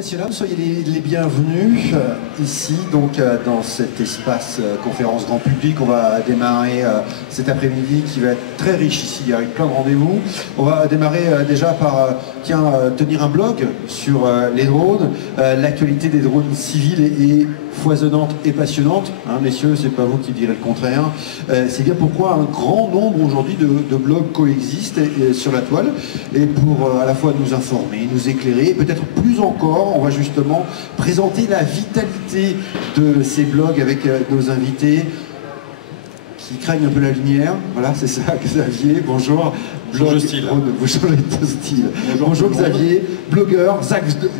Messieurs, dames, soyez les bienvenus ici, donc dans cet espace conférence grand public. On va démarrer cet après-midi qui va être très riche ici, avec plein de rendez-vous. On va démarrer déjà par tenir un blog sur les drones. L'actualité des drones civils est foisonnante et passionnante. Hein, messieurs, c'est pas vous qui direz le contraire. C'est bien pourquoi un grand nombre aujourd'hui de blogs coexistent sur la toile, et pour à la fois nous informer, nous éclairer, et peut-être plus encore, on va justement présenter la vitalité de ces blogs avec nos invités qui craignent un peu la lumière. Voilà, c'est ça, Xavier, bonjour. Bonjour style. Vous changez de style. Bonjour Xavier, blogueur,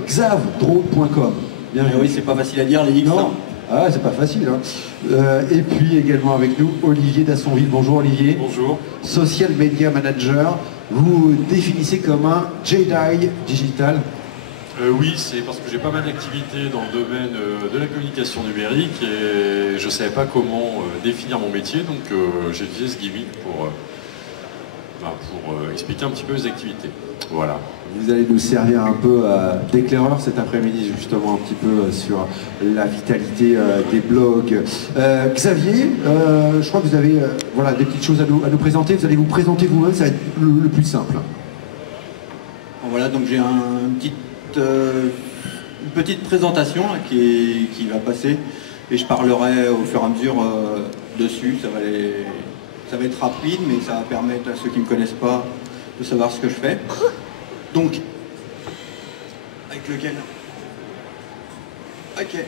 xavdrone.com. Oui, c'est pas facile à dire, les X. Non. Ah, c'est pas facile. Hein. Et puis également avec nous, Olivier Dassonville. Bonjour Olivier. Bonjour. Social Media Manager. Vous définissez comme un Jedi digital. Oui, c'est parce que j'ai pas mal d'activités dans le domaine de la communication numérique et je savais pas comment définir mon métier, donc j'ai utilisé ce gimmick pour expliquer un petit peu mes activités. Voilà. Vous allez nous servir un peu d'éclaireur cet après-midi, justement, un petit peu sur la vitalité des blogs. Xavier, je crois que vous avez voilà, des petites choses à nous présenter. Vous allez vous présenter vous-même, ça va être le plus simple. Bon, voilà, donc j'ai une petite présentation là, qui va passer et je parlerai au fur et à mesure dessus. Ça va être rapide, mais ça va permettre à ceux qui ne me connaissent pas de savoir ce que je fais. Donc, avec lequel? Ok.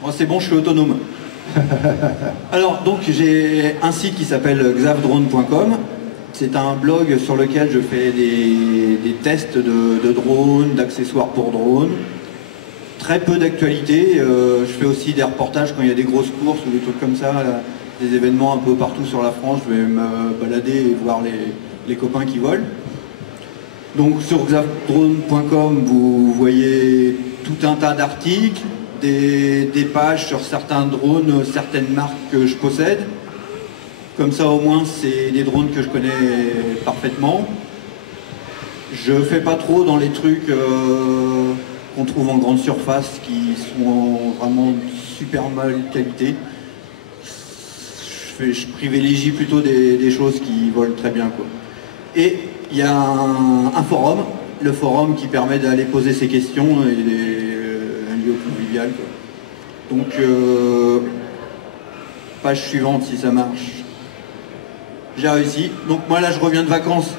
Bon, c'est bon, je suis autonome. Alors, donc, j'ai un site qui s'appelle xavdrone.com. C'est un blog sur lequel je fais des tests de drones, d'accessoires pour drones. Très peu d'actualité. Je fais aussi des reportages quand il y a des grosses courses ou des trucs comme ça, là, des événements un peu partout sur la France. Je vais me balader et voir les copains qui volent. Donc sur xavdrone.com, vous voyez tout un tas d'articles, des pages sur certains drones, certaines marques que je possède. Comme ça au moins c'est des drones que je connais parfaitement. Je fais pas trop dans les trucs qu'on trouve en grande surface qui sont vraiment de super mal qualité. Je privilégie plutôt des choses qui volent très bien, quoi. Et il y a un forum, le forum qui permet d'aller poser ses questions et un lieu convivial, quoi. Donc page suivante si ça marche. J'ai réussi. Donc moi là je reviens de vacances.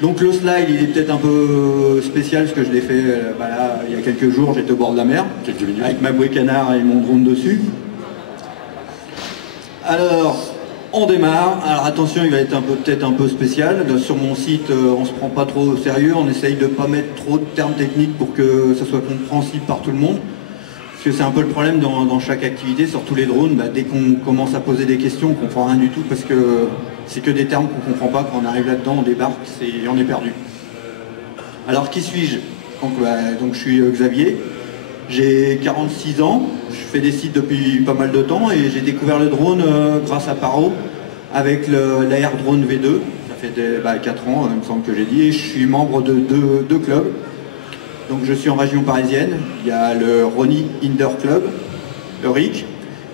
Donc le slide il est peut-être un peu spécial parce que je l'ai fait là, il y a quelques jours, j'étais au bord de la mer, Quelques minutes. avec ma bouée canard et mon drone dessus. Alors, on démarre. Alors attention, il va être peut-être un peu spécial. Sur mon site, on se prend pas trop au sérieux. On essaye de ne pas mettre trop de termes techniques pour que ça soit compréhensible par tout le monde. Parce que c'est un peu le problème dans chaque activité, surtout les drones. Dès qu'on commence à poser des questions, on ne comprend rien du tout parce que c'est que des termes qu'on ne comprend pas. Quand on arrive là-dedans, on débarque et on est perdu. Alors, qui suis-je? Donc je suis Xavier. J'ai 46 ans, je fais des sites depuis pas mal de temps et j'ai découvert le drone grâce à Paro avec l'Air Drone V2. Ça fait 4 ans, il me semble que j'ai dit, et je suis membre de deux clubs. Donc je suis en région parisienne, il y a le Rony Indoor Club, le RIC,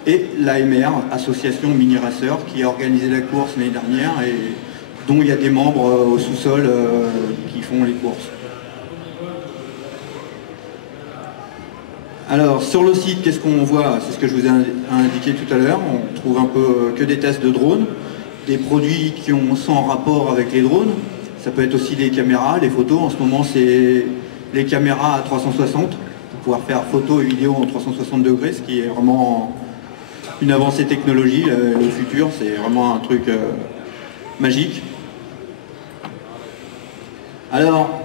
et l'AMR, Association Mini Racer, qui a organisé la course l'année dernière et dont il y a des membres au sous-sol qui font les courses. Alors sur le site, qu'est-ce qu'on voit? C'est ce que je vous ai indiqué tout à l'heure. On trouve un peu que des tests de drones, des produits qui sont en rapport avec les drones. Ça peut être aussi les caméras, les photos. En ce moment, c'est les caméras à 360 pour pouvoir faire photos et vidéos en 360 degrés, ce qui est vraiment une avancée technologique. Le futur, c'est vraiment un truc magique. Alors,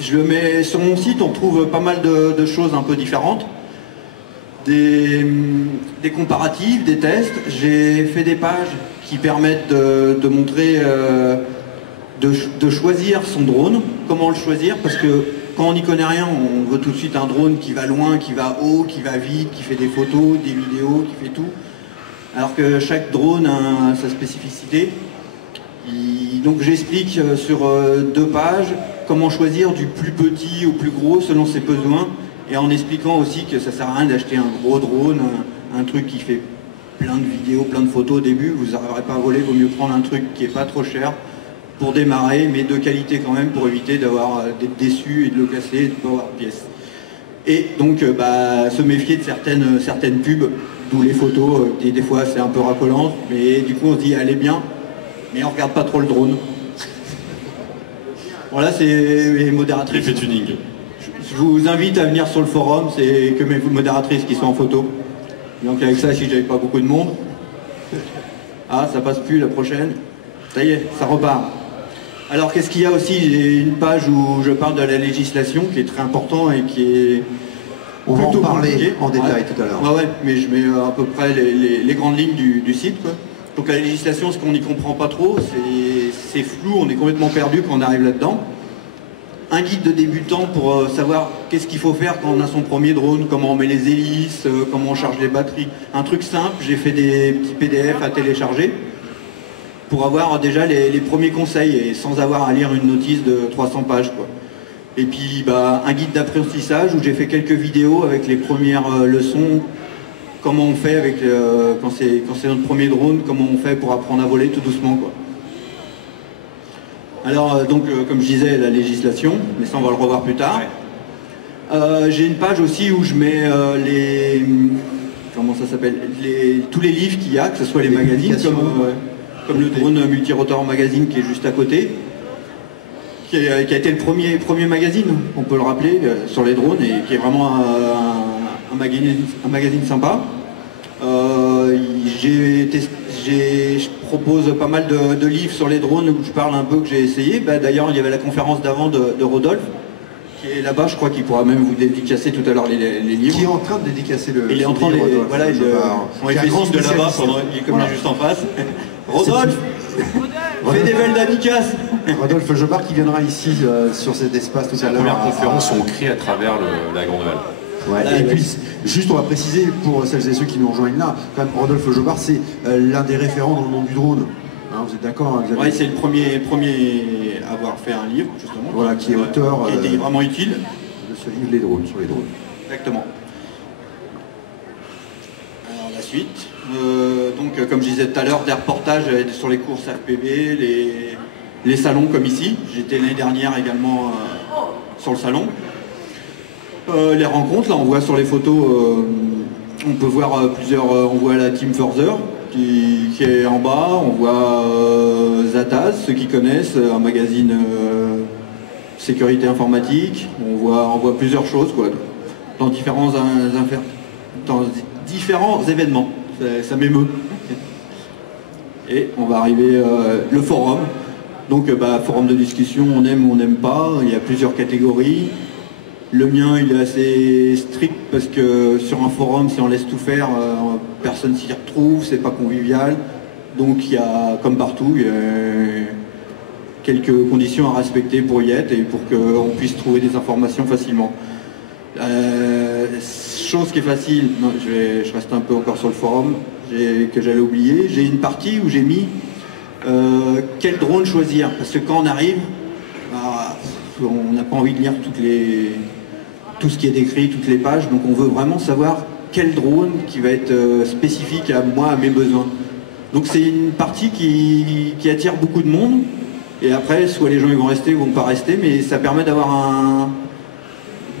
je le mets sur mon site, on trouve pas mal de choses un peu différentes. Des comparatifs, des tests. J'ai fait des pages qui permettent de montrer, de choisir son drone. Comment le choisir? Parce que quand on n'y connaît rien, on veut tout de suite un drone qui va loin, qui va haut, qui va vite, qui fait des photos, des vidéos, qui fait tout. Alors que chaque drone a sa spécificité. Donc j'explique sur 2 pages comment choisir du plus petit au plus gros selon ses besoins et en expliquant aussi que ça sert à rien d'acheter un gros drone, un truc qui fait plein de vidéos, plein de photos au début, vous n'arriverez pas à voler, il vaut mieux prendre un truc qui n'est pas trop cher pour démarrer, mais de qualité quand même, pour éviter d'être déçu et de le casser et de ne pas avoir de pièces. Et donc se méfier de certaines pubs, d'où les photos, des fois c'est un peu racollant, mais du coup on se dit elle est bien, mais on regarde pas trop le drone. Voilà, c'est les modératrices. L'effet tuning. Je vous invite à venir sur le forum, c'est que mes modératrices qui sont en photo. Donc avec ça, si j'avais pas beaucoup de monde. Ah, ça passe plus la prochaine. Ça y est, ça repart. Alors qu'est-ce qu'il y a aussi? J'ai une page où je parle de la législation qui est très important et qui est... On va en parler compliqué. en détail tout à l'heure. Ouais, mais je mets à peu près les grandes lignes du site, quoi. Donc la législation, ce qu'on n'y comprend pas trop, c'est flou, on est complètement perdu quand on arrive là-dedans. Un guide de débutant pour savoir qu'est-ce qu'il faut faire quand on a son premier drone, comment on met les hélices, comment on charge les batteries. Un truc simple, j'ai fait des petits PDF à télécharger pour avoir déjà les premiers conseils et sans avoir à lire une notice de 300 pages, quoi. Et puis un guide d'apprentissage où j'ai fait quelques vidéos avec les premières leçons, comment on fait avec quand c'est notre premier drone, comment on fait pour apprendre à voler tout doucement, quoi. Alors comme je disais, la législation, mais ça on va le revoir plus tard. J'ai une page aussi où je mets comment ça s'appelle, tous les livres qu'il y a, que ce soit les magazines, comme le drone multirotor magazine qui est juste à côté, qui a été le premier magazine, on peut le rappeler, sur les drones, et qui est vraiment un magazine sympa. Je propose pas mal de livres sur les drones où je parle un peu que j'ai essayé. D'ailleurs, il y avait la conférence d'avant de Rodolphe, qui est là-bas, je crois qu'il pourra même vous dédicacer tout à l'heure les livres. Qui est en train de dédicacer le... Il est en train de... Voilà, on fait signe de là-bas, il est comme là juste en face. Rodolphe, fais des belles dédicaces. Rodolphe Jobard qui viendra ici sur cet espace tout à l'heure. La première conférence sont créées à travers la Grande Halle. Ouais, et puis, juste on va préciser pour celles et ceux qui nous rejoignent là, quand même, Rodolphe Jobard, c'est l'un des référents dans le monde du drone. Hein, vous êtes d'accord, hein, Oui, c'est le premier à avoir fait un livre, justement. Voilà, qui est auteur. Qui était vraiment utile. De ce livre, les drones, sur les drones. Exactement. Alors la suite. Comme je disais tout à l'heure, des reportages sur les courses RPV, les salons comme ici. J'étais l'année dernière également sur le salon. Les rencontres, là on voit sur les photos, on peut voir on voit la Team Further qui est en bas, on voit Zataz, ceux qui connaissent, un magazine sécurité informatique, on voit plusieurs choses, quoi, dans différents événements, ça m'émeut. Et on va arriver le forum, donc forum de discussion, on aime ou on n'aime pas, il y a plusieurs catégories. Le mien, il est assez strict parce que sur un forum, si on laisse tout faire, personne s'y retrouve, c'est pas convivial. Donc il y a, comme partout, il y a quelques conditions à respecter pour y être et pour qu'on puisse trouver des informations facilement. Chose qui est facile, non, je reste un peu encore sur le forum, que j'allais oublier. J'ai une partie où j'ai mis quel drone choisir. Parce que quand on arrive, on n'a pas envie de lire tout ce qui est décrit, toutes les pages, donc on veut vraiment savoir quel drone qui va être spécifique à moi, à mes besoins. Donc c'est une partie qui attire beaucoup de monde, et après, soit les gens ils vont rester ou vont pas rester, mais ça permet d'avoir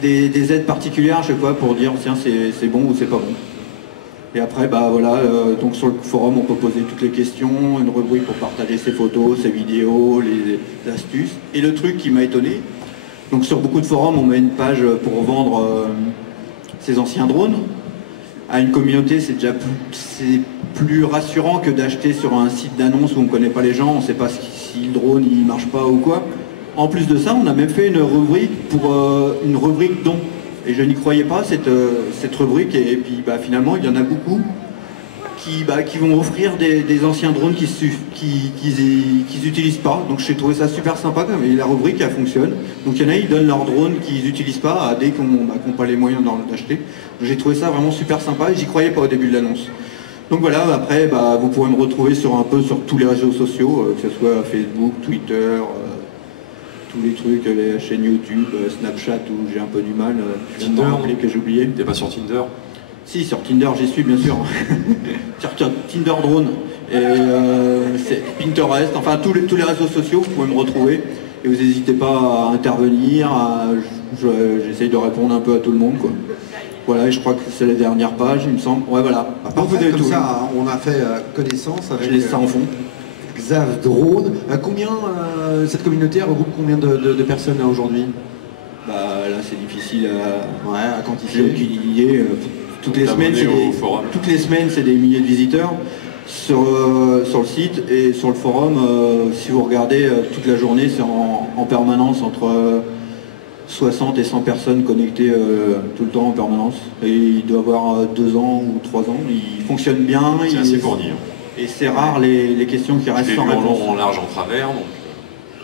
des aides particulières à chaque fois pour dire tiens c'est bon ou c'est pas bon. Et après, donc sur le forum, on peut poser toutes les questions, une rubrique pour partager ses photos, ses vidéos, les astuces. Et le truc qui m'a étonné, donc sur beaucoup de forums, on met une page pour vendre ses anciens drones. À une communauté, c'est plus rassurant que d'acheter sur un site d'annonce où on ne connaît pas les gens, on ne sait pas si le drone il marche pas ou quoi. En plus de ça, on a même fait une rubrique une rubrique dons. Et je n'y croyais pas, cette rubrique, et puis finalement il y en a beaucoup qui vont offrir des anciens drones qu'ils n'utilisent pas. Donc j'ai trouvé ça super sympa quand même, et la rubrique elle fonctionne. Donc il y en a, ils donnent leurs drones qu'ils n'utilisent pas à des qui n'ont pas les moyens d'acheter. J'ai trouvé ça vraiment super sympa et j'y croyais pas au début de l'annonce. Donc voilà, après vous pourrez me retrouver sur tous les réseaux sociaux, que ce soit Facebook, Twitter, tous les trucs, les chaînes YouTube, Snapchat où j'ai un peu du mal. Je viens de me rappeler que j'ai oublié. T'es pas sur Tinder? Si, sur Tinder, j'y suis bien sûr. Sur Tinder Drone, et c'est Pinterest, enfin tous les réseaux sociaux, vous pouvez me retrouver. Et vous n'hésitez pas à intervenir, j'essaye de répondre un peu à tout le monde, quoi. Voilà, et je crois que c'est la dernière page, il me semble. Ouais, voilà. Parfait, comme ça, on a fait connaissance avec... Je laisse ça en fond. Xav Drone. Combien, cette communauté regroupe combien de personnes là aujourd'hui? Bah là c'est difficile à quantifier. J'ai aucune idée. Toutes les semaines c'est des milliers de visiteurs sur le site, et sur le forum, si vous regardez toute la journée, c'est en permanence entre 60 et 100 personnes connectées tout le temps en permanence. Et il doit avoir 2 ans ou 3 ans. Il fonctionne bien. C'est assez fourni. Et c'est rare les questions qui restent sans réponse. En large, en travers. Donc...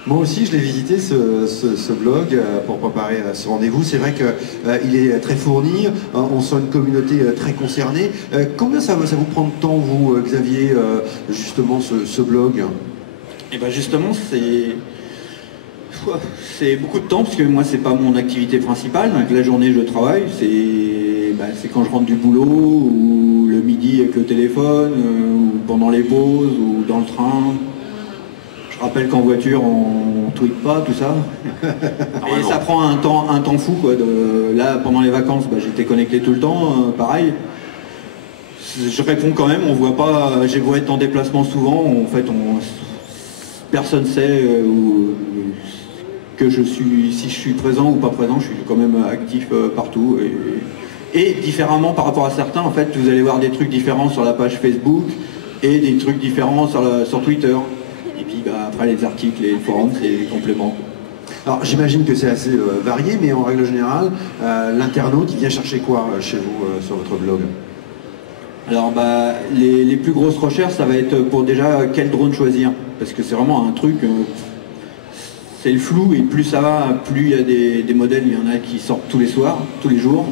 Moi aussi, je l'ai visité, ce blog, pour préparer ce rendez-vous. C'est vrai qu'il est très fourni, on sent une communauté très concernée. Combien ça vous prend de temps, vous, Xavier, justement, ce blog? Et bien justement, c'est beaucoup de temps, parce que moi, c'est pas mon activité principale. Donc la journée, je travaille. C'est quand je rentre du boulot, ou le midi avec le téléphone, ou pendant les pauses, ou dans le train. Je rappelle qu'en voiture, on ne tweet pas, tout ça. Et ça prend un temps fou, quoi. Là, pendant les vacances, j'étais connecté tout le temps, pareil. Je réponds quand même, on voit pas, j'ai beau être en déplacement souvent, en fait, personne sait que si je suis présent ou pas présent, je suis quand même actif partout. Et différemment par rapport à certains, en fait, vous allez voir des trucs différents sur la page Facebook et des trucs différents sur Twitter. Et puis après les articles et les forums, c'est complément. Alors j'imagine que c'est assez varié, mais en règle générale, l'internaute, il vient chercher quoi chez vous sur votre blog? Alors les plus grosses recherches, ça va être pour déjà quel drone choisir. Parce que c'est vraiment un truc, c'est le flou, et plus ça va, plus il y a des modèles, il y en a qui sortent tous les soirs, tous les jours.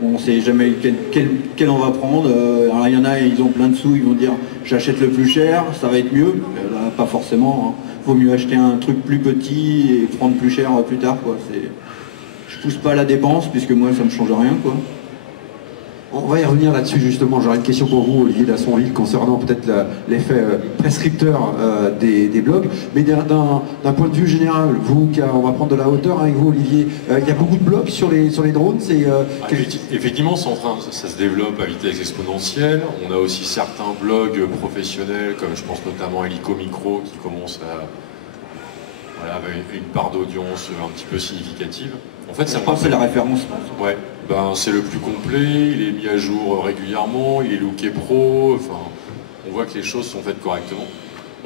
On ne sait jamais quel on va prendre. Alors il y en a, ils ont plein de sous, ils vont dire j'achète le plus cher, ça va être mieux. Là, pas forcément. Vaut mieux acheter un truc plus petit et prendre plus cher plus tard, quoi. Je pousse pas la dépense, puisque moi ça me change rien, quoi. On va y revenir là-dessus justement. J'aurais une question pour vous, Olivier Dassonville, concernant peut-être l'effet prescripteur des blogs. Mais d'un point de vue général, on va prendre de la hauteur avec vous, Olivier. Il y a beaucoup de blogs sur les drones. Effectivement, ça se développe à vitesse exponentielle. On a aussi certains blogs professionnels, comme je pense notamment à Helico Micro, qui commence avec une part d'audience un petit peu significative. En fait, c'est la référence. Ouais, c'est le plus complet, il est mis à jour régulièrement, il est looké pro, enfin, on voit que les choses sont faites correctement.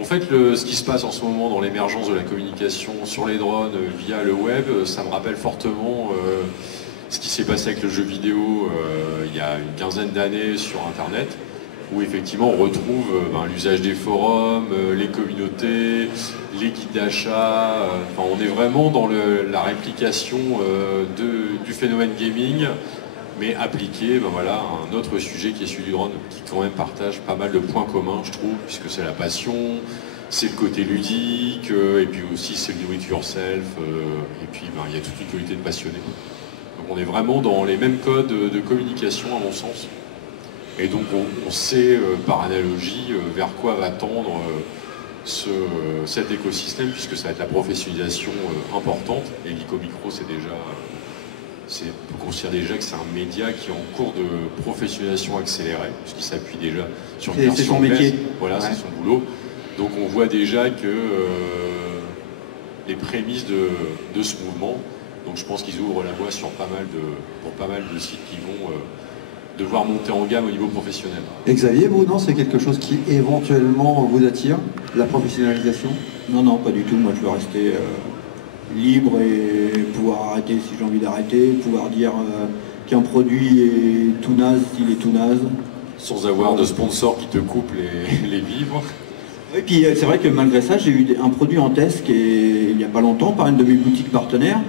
En fait, ce qui se passe en ce moment dans l'émergence de la communication sur les drones via le web, ça me rappelle fortement ce qui s'est passé avec le jeu vidéo il y a une quinzaine d'années sur Internet, où effectivement on retrouve l'usage des forums, les communautés, les guides d'achat. On est vraiment dans la réplication du phénomène gaming, mais appliqué à un autre sujet qui est celui du drone, qui quand même partage pas mal de points communs, je trouve, puisque c'est la passion, c'est le côté ludique, et puis aussi c'est le do it yourself, et puis il y a toute une communauté de passionnés. Donc on est vraiment dans les mêmes codes de communication à mon sens. Et donc on sait par analogie vers quoi va tendre cet écosystème, puisque ça va être la professionnalisation importante. Et Helico Micro, on considère déjà que c'est un média qui est en cours de professionnalisation accélérée, puisqu'il s'appuie déjà sur une version son métier. Voilà, ouais. C'est son boulot. Donc on voit déjà que les prémices de ce mouvement, donc je pense qu'ils ouvrent la voie pour pas mal de sites qui vont devoir monter en gamme au niveau professionnel. Et Xavier, vous, non, c'est quelque chose qui éventuellement vous attire, la professionnalisation? Non, pas du tout. Moi, je veux rester libre et pouvoir arrêter si j'ai envie d'arrêter, pouvoir dire qu'un produit est tout naze s'il est tout naze. Sans avoir de sponsor qui te coupe les vivres. Et puis c'est vrai que malgré ça, j'ai eu un produit en test il n'y a pas longtemps par une de mes boutiques partenaires.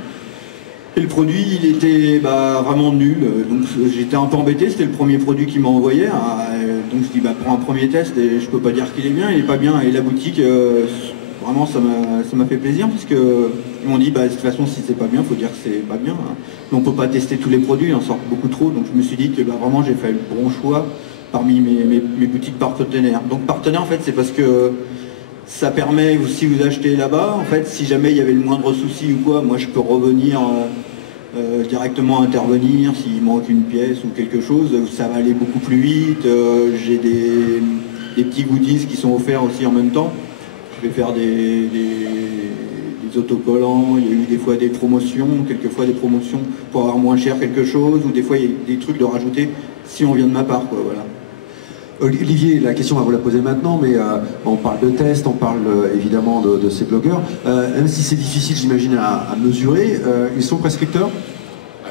Et le produit, il était vraiment nul, donc j'étais un peu embêté, c'était le premier produit qu'il m'a envoyé, donc je dis pour un premier test, et je peux pas dire qu'il est bien, il est pas bien, et la boutique Vraiment, ça m'a fait plaisir parce qu'ils m'ont dit, bah, de toute façon, si c'est pas bien, il faut dire que c'est pas bien, hein. Mais on peut pas tester tous les produits, il en sort beaucoup trop. Donc je me suis dit que bah, vraiment, j'ai fait le bon choix parmi mes boutiques partenaires. Donc partenaire, en fait, c'est parce que ça permet, si vous achetez là-bas, en fait, si jamais il y avait le moindre souci ou quoi, moi je peux revenir directement intervenir s'il manque une pièce ou quelque chose, ça va aller beaucoup plus vite. J'ai des petits goodies qui sont offerts aussi en même temps. Je vais faire des autocollants, il y a eu des fois des promotions, quelquefois des promotions pour avoir moins cher quelque chose, ou des fois il y a des trucs de rajouter si on vient de ma part, quoi, voilà. Olivier, la question, on va vous la poser maintenant, mais on parle de tests, on parle évidemment de ces blogueurs. Même si c'est difficile, j'imagine, à mesurer, ils sont prescripteurs?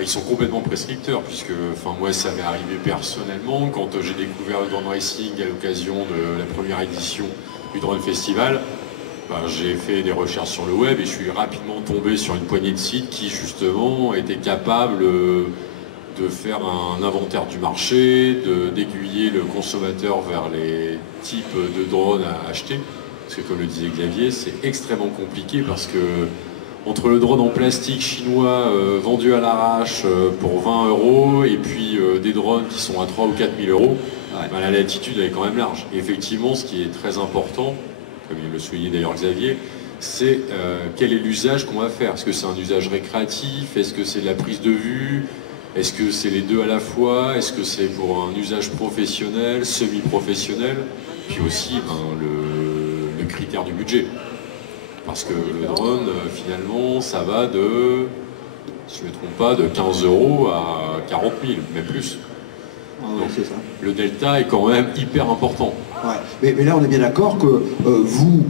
Ils sont complètement prescripteurs, puisque moi, ça m'est arrivé personnellement, quand j'ai découvert le drone racing à l'occasion de la première édition du Drone Festival, j'ai fait des recherches sur le web et je suis rapidement tombé sur une poignée de sites qui, justement, étaient capables de faire un inventaire du marché, d'aiguiller le consommateur vers les types de drones à acheter. Parce que comme le disait Xavier, c'est extrêmement compliqué parce que entre le drone en plastique chinois vendu à l'arrache pour 20 € et puis des drones qui sont à 3 ou 4 000 €, la latitude elle est quand même large. Et effectivement, ce qui est très important, comme il le soulignait d'ailleurs Xavier, c'est quel est l'usage qu'on va faire. Est-ce que c'est un usage récréatif? Est-ce que c'est de la prise de vue? Est-ce que c'est les deux à la fois? Est-ce que c'est pour un usage professionnel, semi-professionnel? Puis aussi le critère du budget. Parce que le drone, finalement, ça va de, si je ne me trompe pas, de 15 € à 40 000, même plus. Donc, c'est ça. Le delta est quand même hyper important. Ouais. Mais là, on est bien d'accord que vous,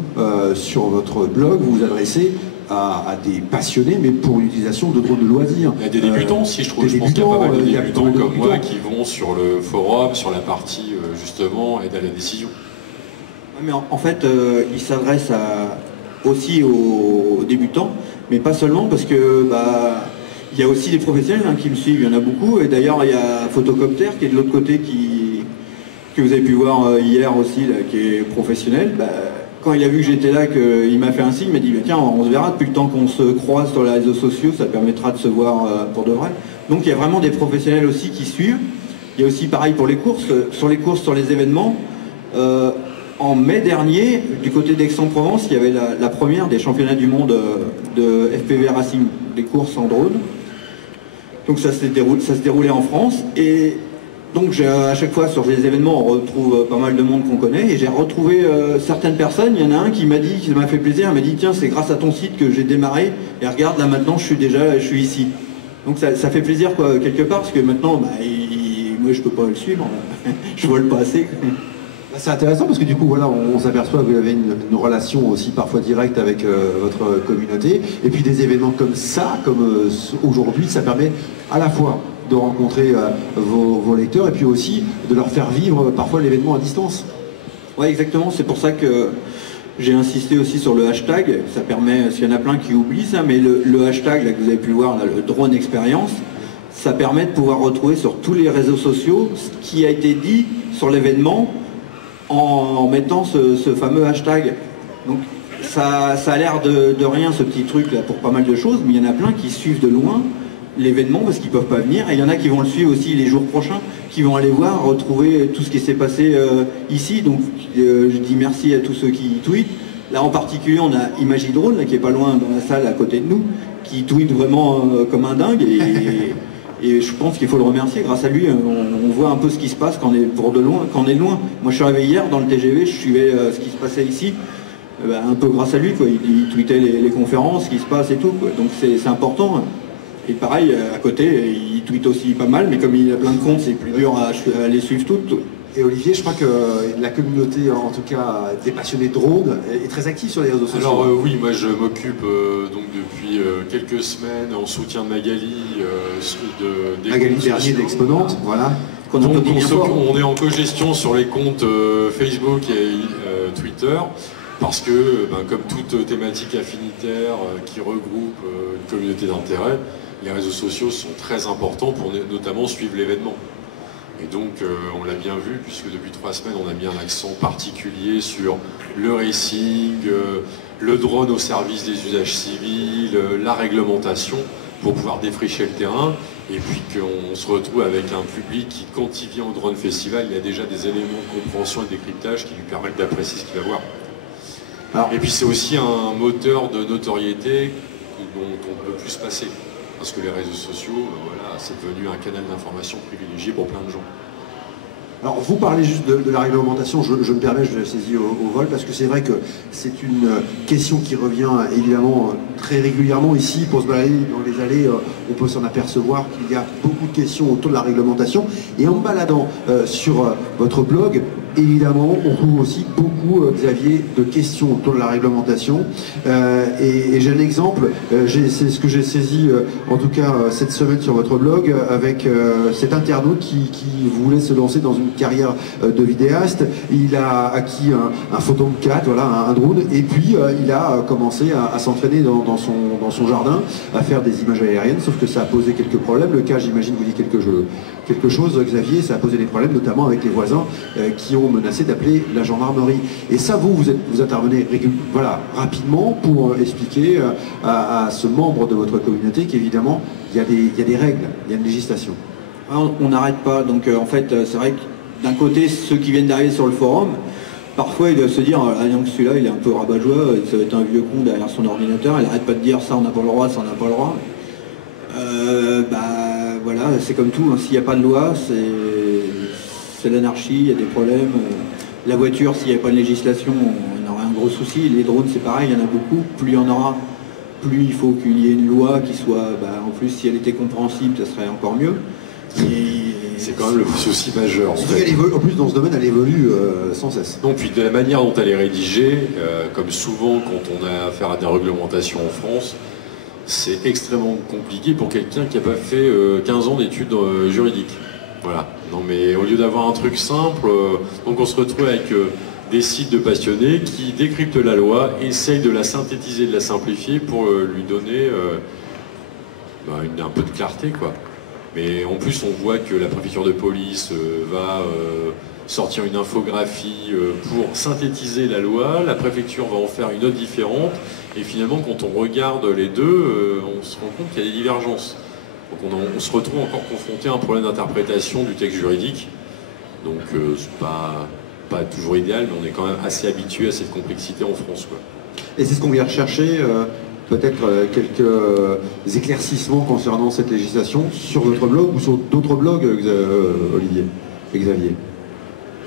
sur votre blog, vous vous adressez à des passionnés, mais pour l'utilisation de drones de loisirs. Il y a des débutants aussi, je trouve. Je pense qu'il y a pas mal de débutants comme moi qui vont sur le forum, sur la partie, justement, aide à la décision. Ouais, mais en fait, il s'adresse aussi aux débutants, mais pas seulement, parce que il y a aussi des professionnels qui me suivent, il y en a beaucoup, et d'ailleurs il y a Photocopter qui est de l'autre côté, que vous avez pu voir hier aussi, là, qui est professionnel. Quand il a vu que j'étais là, qu'il m'a fait un signe, il m'a dit tiens, on se verra depuis le temps qu'on se croise sur les réseaux sociaux, ça permettra de se voir pour de vrai. Donc il y a vraiment des professionnels aussi qui suivent. Il y a aussi pareil pour les courses, sur les événements. En mai dernier, du côté d'Aix-en-Provence, il y avait la première des championnats du monde de FPV Racing, des courses en drone. Donc ça se déroulait en France. Et donc à chaque fois sur les événements, on retrouve pas mal de monde qu'on connaît. Et j'ai retrouvé certaines personnes. Il y en a un qui m'a dit, qui m'a fait plaisir, il m'a dit tiens, c'est grâce à ton site que j'ai démarré. Et regarde, là maintenant, je suis ici. Donc ça fait plaisir quoi, quelque part, parce que maintenant, moi je peux pas le suivre. Je vole pas assez. C'est intéressant parce que du coup, voilà, on s'aperçoit que vous avez une relation aussi parfois directe avec votre communauté. Et puis des événements comme ça, comme aujourd'hui, ça permet à la fois de rencontrer vos lecteurs et puis aussi de leur faire vivre parfois l'événement à distance. Oui, exactement. C'est pour ça que j'ai insisté aussi sur le hashtag. Ça permet, s'il y en a plein qui oublient ça, mais le hashtag là, que vous avez pu voir, là, le drone expérience, ça permet de pouvoir retrouver sur tous les réseaux sociaux ce qui a été dit sur l'événement, en mettant ce fameux hashtag. Donc ça a l'air de rien ce petit truc là pour pas mal de choses, mais il y en a plein qui suivent de loin l'événement parce qu'ils ne peuvent pas venir, et il y en a qui vont le suivre aussi les jours prochains, qui vont aller voir, retrouver tout ce qui s'est passé ici. Donc je dis merci à tous ceux qui tweetent. Là en particulier on a Imagidrone là, qui est pas loin dans la salle à côté de nous, qui tweet vraiment comme un dingue, et je pense qu'il faut le remercier. Grâce à lui, on voit un peu ce qui se passe quand on est de loin. Moi, je suis arrivé hier dans le TGV, je suivais ce qui se passait ici, un peu grâce à lui, quoi. Il tweetait les conférences, ce qui se passe et tout, quoi. Donc c'est important. Et pareil, à côté, il tweete aussi pas mal, mais comme il a plein de comptes, c'est plus dur à les suivre toutes. Et Olivier, je crois que la communauté, en tout cas des passionnés de drone, est très active sur les réseaux sociaux. Alors oui, moi je m'occupe donc depuis quelques semaines en soutien de Magali, Magali Bernier d'Exponente, voilà. Donc on est en co-gestion sur les comptes Facebook et Twitter, parce que comme toute thématique affinitaire qui regroupe une communauté d'intérêt, les réseaux sociaux sont très importants pour notamment suivre l'événement. Et donc on l'a bien vu, puisque depuis 3 semaines on a mis un accent particulier sur le racing, le drone au service des usages civils, la réglementation pour pouvoir défricher le terrain, et puis qu'on se retrouve avec un public qui, quand il vient au Drone Festival, il a déjà des éléments de compréhension et de décryptage qui lui permettent d'apprécier ce qu'il va voir. Et puis c'est aussi un moteur de notoriété dont on ne peut plus se passer, parce que les réseaux sociaux, voilà, c'est devenu un canal d'information privilégié pour plein de gens. Alors vous parlez juste de la réglementation, je me permets, je la saisis au vol, parce que c'est vrai que c'est une question qui revient évidemment très régulièrement ici. Pour se balader dans les allées, on peut s'en apercevoir qu'il y a beaucoup de questions autour de la réglementation. Et en me baladant sur votre blog, évidemment, on trouve aussi beaucoup, Xavier, de questions autour de la réglementation. Et j'ai un exemple, c'est ce que j'ai saisi, en tout cas cette semaine sur votre blog, avec cet internaute qui voulait se lancer dans une carrière de vidéaste. Il a acquis un Photon 4, voilà, un drone, et puis il a commencé à s'entraîner dans son jardin, à faire des images aériennes, sauf que ça a posé quelques problèmes. Le cas, j'imagine, vous dit quelque chose, Xavier, ça a posé des problèmes, notamment avec les voisins qui ont menacé d'appeler la gendarmerie. Et ça, vous intervenez voilà, rapidement pour expliquer à ce membre de votre communauté qu'évidemment, il y a des règles, il y a une législation. On n'arrête pas, donc en fait, c'est vrai que d'un côté, ceux qui viennent d'arriver sur le forum, parfois ils doivent se dire, ah donc celui-là il est un peu rabat-joie, ça va être un vieux con derrière son ordinateur, il n'arrête pas de dire ça on n'a pas le droit, ça on n'a pas le droit. Voilà, c'est comme tout, hein. S'il n'y a pas de loi, c'est l'anarchie, il y a des problèmes. La voiture, s'il n'y avait pas de législation, on aurait un gros souci. Les drones, c'est pareil, il y en a beaucoup. Plus il y en aura, plus il faut qu'il y ait une loi qui soit, en plus, si elle était compréhensible, ça serait encore mieux. C'est quand même le souci majeur. En plus, dans ce domaine, elle évolue sans cesse. Donc, puis de la manière dont elle est rédigée, comme souvent quand on a affaire à des réglementations en France, c'est extrêmement compliqué pour quelqu'un qui n'a pas fait 15 ans d'études juridiques. Voilà. Non, mais au lieu d'avoir un truc simple, donc on se retrouve avec des sites de passionnés qui décryptent la loi, essayent de la synthétiser, de la simplifier pour lui donner un peu de clarté, quoi. Mais en plus, on voit que la préfecture de police va sortir une infographie pour synthétiser la loi, la préfecture va en faire une autre différente, et finalement, quand on regarde les deux, on se rend compte qu'il y a des divergences. Donc on se retrouve encore confronté à un problème d'interprétation du texte juridique. Donc c'est pas toujours idéal, mais on est quand même assez habitué à cette complexité en France, quoi. Et c'est ce qu'on vient rechercher, peut-être quelques éclaircissements concernant cette législation sur votre blog ou sur d'autres blogs, Olivier et Xavier.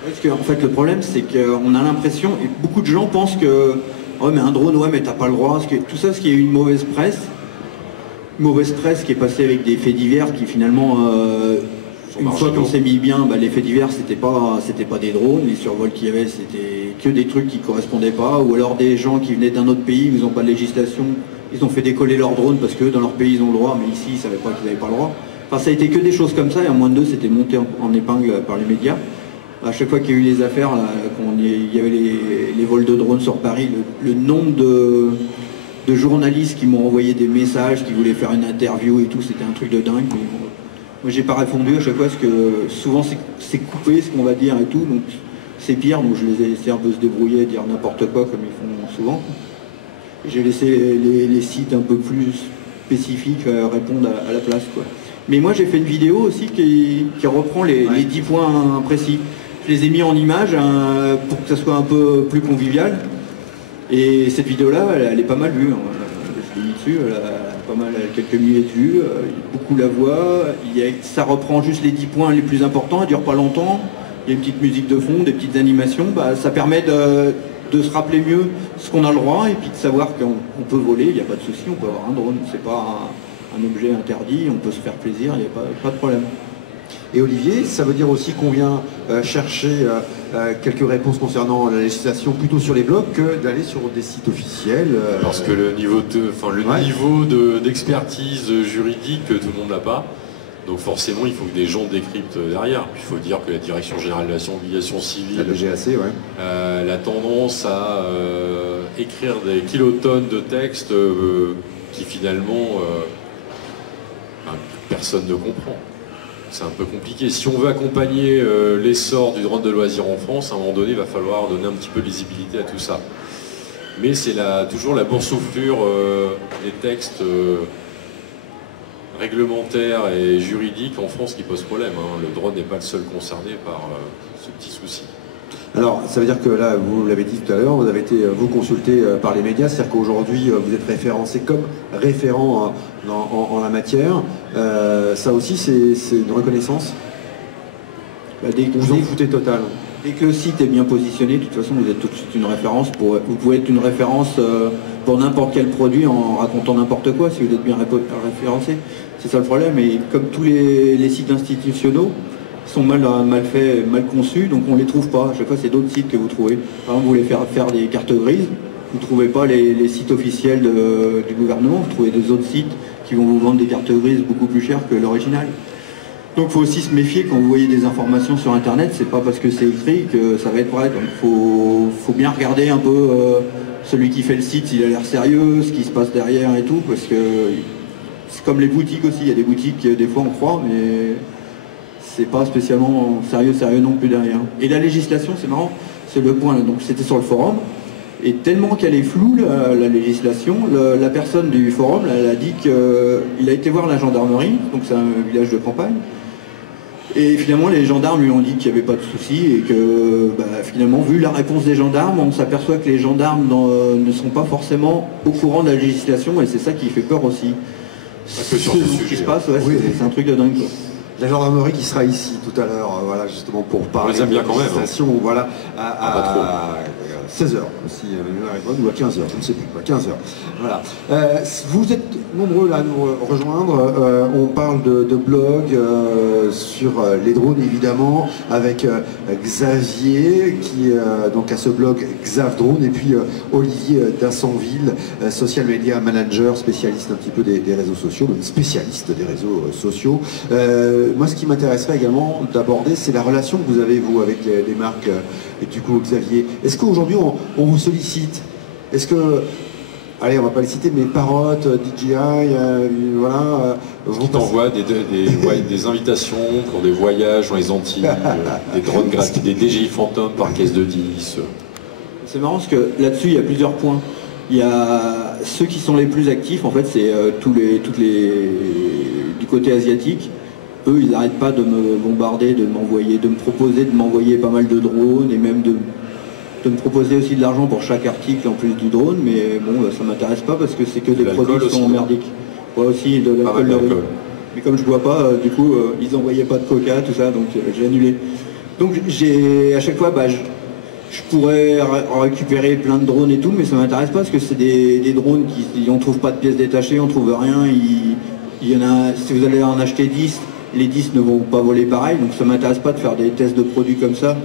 Parce que, en fait, le problème, c'est qu'on a l'impression, et beaucoup de gens pensent que oh, mais un drone, ouais, mais t'as pas le droit. Parce que, tout ça, ce qui est une mauvaise presse qui est passée avec des faits divers qui finalement, une fois qu'on s'est mis bien, les faits divers, c'était pas des drones, les survols qu'il y avait, c'était que des trucs qui correspondaient pas, ou alors des gens qui venaient d'un autre pays, ils n'ont pas de législation, ils ont fait décoller leur drone parce que dans leur pays ils ont le droit, mais ici ils savaient pas qu'ils n'avaient pas le droit. Enfin, ça a été que des choses comme ça, et en moins de deux, c'était monté en épingle par les médias. À chaque fois qu'il y a eu les affaires, là, il y avait les vols de drones sur Paris, le nombre de journalistes qui m'ont envoyé des messages, qui voulaient faire une interview et tout, c'était un truc de dingue. Mais bon, moi j'ai pas répondu à chaque fois parce que souvent c'est coupé ce qu'on va dire et tout, donc c'est pire, donc je les ai laissés un peu se débrouiller et dire n'importe quoi comme ils font souvent. J'ai laissé les sites un peu plus spécifiques répondre à la place, quoi. Mais moi j'ai fait une vidéo aussi qui reprend les 10 points précis. Je les ai mis en image pour que ça soit un peu plus convivial. Et cette vidéo-là, elle est pas mal vue. Hein. Je l'ai mis dessus, elle a pas mal, quelques milliers de vues, beaucoup la voix. Ça reprend juste les 10 points les plus importants, elle dure pas longtemps. Il y a une petite musique de fond, des petites animations. Ça permet de se rappeler mieux ce qu'on a le droit et puis de savoir qu'on peut voler, il n'y a pas de souci, on peut avoir un drone. C'est pas un objet interdit, on peut se faire plaisir, il n'y a pas de problème. Et Olivier, ça veut dire aussi qu'on vient chercher quelques réponses concernant la législation plutôt sur les blogs que d'aller sur des sites officiels. Parce que le niveau d'expertise juridique, tout le monde n'a pas. Donc forcément, il faut que des gens décryptent derrière. Puis il faut dire que la Direction Générale de l'Aviation Civile, la DGAC, la tendance à écrire des kilotonnes de textes qui finalement personne ne comprend. C'est un peu compliqué. Si on veut accompagner l'essor du drone de loisirs en France, à un moment donné, il va falloir donner un petit peu de lisibilité à tout ça. Mais c'est toujours la boursouflure des textes réglementaires et juridiques en France qui pose problème. Hein. Le drone n'est pas le seul concerné par ce petit souci. Alors, ça veut dire que là, vous l'avez dit tout à l'heure, vous avez été vous consulté par les médias, c'est-à-dire qu'aujourd'hui, vous êtes référencé comme référent en la matière. Ça aussi, c'est une reconnaissance. Vous en foutez total. Dès que le site est bien positionné, de toute façon, vous êtes tout de suite une référence. Vous pouvez être une référence pour n'importe quel produit en racontant n'importe quoi si vous êtes bien référencé. C'est ça le problème. Et comme tous les sites institutionnels sont mal faits, mal conçus, donc on ne les trouve pas. À chaque fois, c'est d'autres sites que vous trouvez. Par exemple, vous voulez faire des cartes grises, vous ne trouvez pas les sites officiels du gouvernement, vous trouvez des autres sites qui vont vous vendre des cartes grises beaucoup plus chères que l'original. Donc il faut aussi se méfier quand vous voyez des informations sur internet, c'est pas parce que c'est écrit que ça va être vrai. Donc il faut bien regarder un peu celui qui fait le site, s'il a l'air sérieux, ce qui se passe derrière et tout, parce que c'est comme les boutiques aussi, il y a des boutiques des fois on croit, mais c'est pas spécialement sérieux non plus derrière. Et la législation, c'est marrant, c'est le point, donc c'était sur le forum, et tellement qu'elle est floue la législation, la personne du forum, elle a dit qu'il a été voir la gendarmerie, donc c'est un village de campagne. Et finalement, les gendarmes lui ont dit qu'il n'y avait pas de souci et que finalement, vu la réponse des gendarmes, on s'aperçoit que les gendarmes ne sont pas forcément au courant de la législation et c'est ça qui fait peur aussi. Ce qui se passe, ouais, oui. C'est un truc de dingue, quoi. La gendarmerie qui sera ici tout à l'heure, voilà, justement pour parler de la législation, voilà, à 16h, si ou à 15h, je ne sais plus, à 15h. Voilà. Vous êtes nombreux là à nous rejoindre. On parle de blog sur les drones, évidemment, avec Xavier, qui donc a ce blog Xav Drone, et puis Olivier Dassenville, social media manager, spécialiste un petit peu des réseaux sociaux, même spécialiste des réseaux sociaux. Moi, ce qui m'intéresserait également d'aborder, c'est la relation que vous avez, vous, avec les marques. Et du coup, Xavier, est-ce qu'aujourd'hui, on vous sollicite? Est-ce que, allez, on va pas les citer, mais Parrot, DJI, voilà... Qui t'envoient des invitations pour des voyages dans les Antilles, des drones gratuits, des DJI Phantom par caisse de 10. C'est marrant parce que là-dessus, il y a plusieurs points. Il y a ceux qui sont les plus actifs, en fait, c'est du côté asiatique. Eux, ils n'arrêtent pas de me bombarder, de me proposer de m'envoyer pas mal de drones et même de me proposer aussi de l'argent pour chaque article en plus du drone, mais bon, ça m'intéresse pas parce que c'est que des produits qui sont merdiques. Ouais, aussi de l'alcool de riz. Mais comme je bois pas, du coup, ils n'envoyaient pas de coca, tout ça, donc j'ai annulé. Donc à chaque fois, je pourrais récupérer plein de drones et tout, mais ça m'intéresse pas parce que c'est des drones qui on trouve pas de pièces détachées, on trouve rien. Il y en a, si vous allez en acheter 10, les 10 ne vont pas voler pareil, donc ça m'intéresse pas de faire des tests de produits comme ça.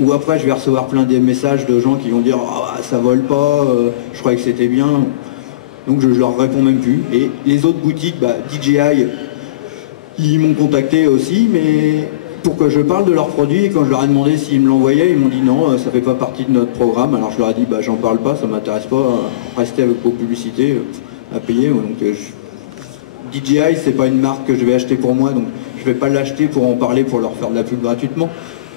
Ou après je vais recevoir plein de messages de gens qui vont dire ah, ça vole pas, je croyais que c'était bien. Donc je leur réponds même plus. Et les autres boutiques, DJI, ils m'ont contacté aussi, mais pour que je parle de leurs produits, et quand je leur ai demandé s'ils me l'envoyaient, ils m'ont dit non, ça fait pas partie de notre programme. Alors je leur ai dit j'en parle pas, ça m'intéresse pas, restez avec vos publicités à payer. Donc DJI, c'est pas une marque que je vais acheter pour moi, donc je vais pas l'acheter pour en parler, pour leur faire de la pub gratuitement.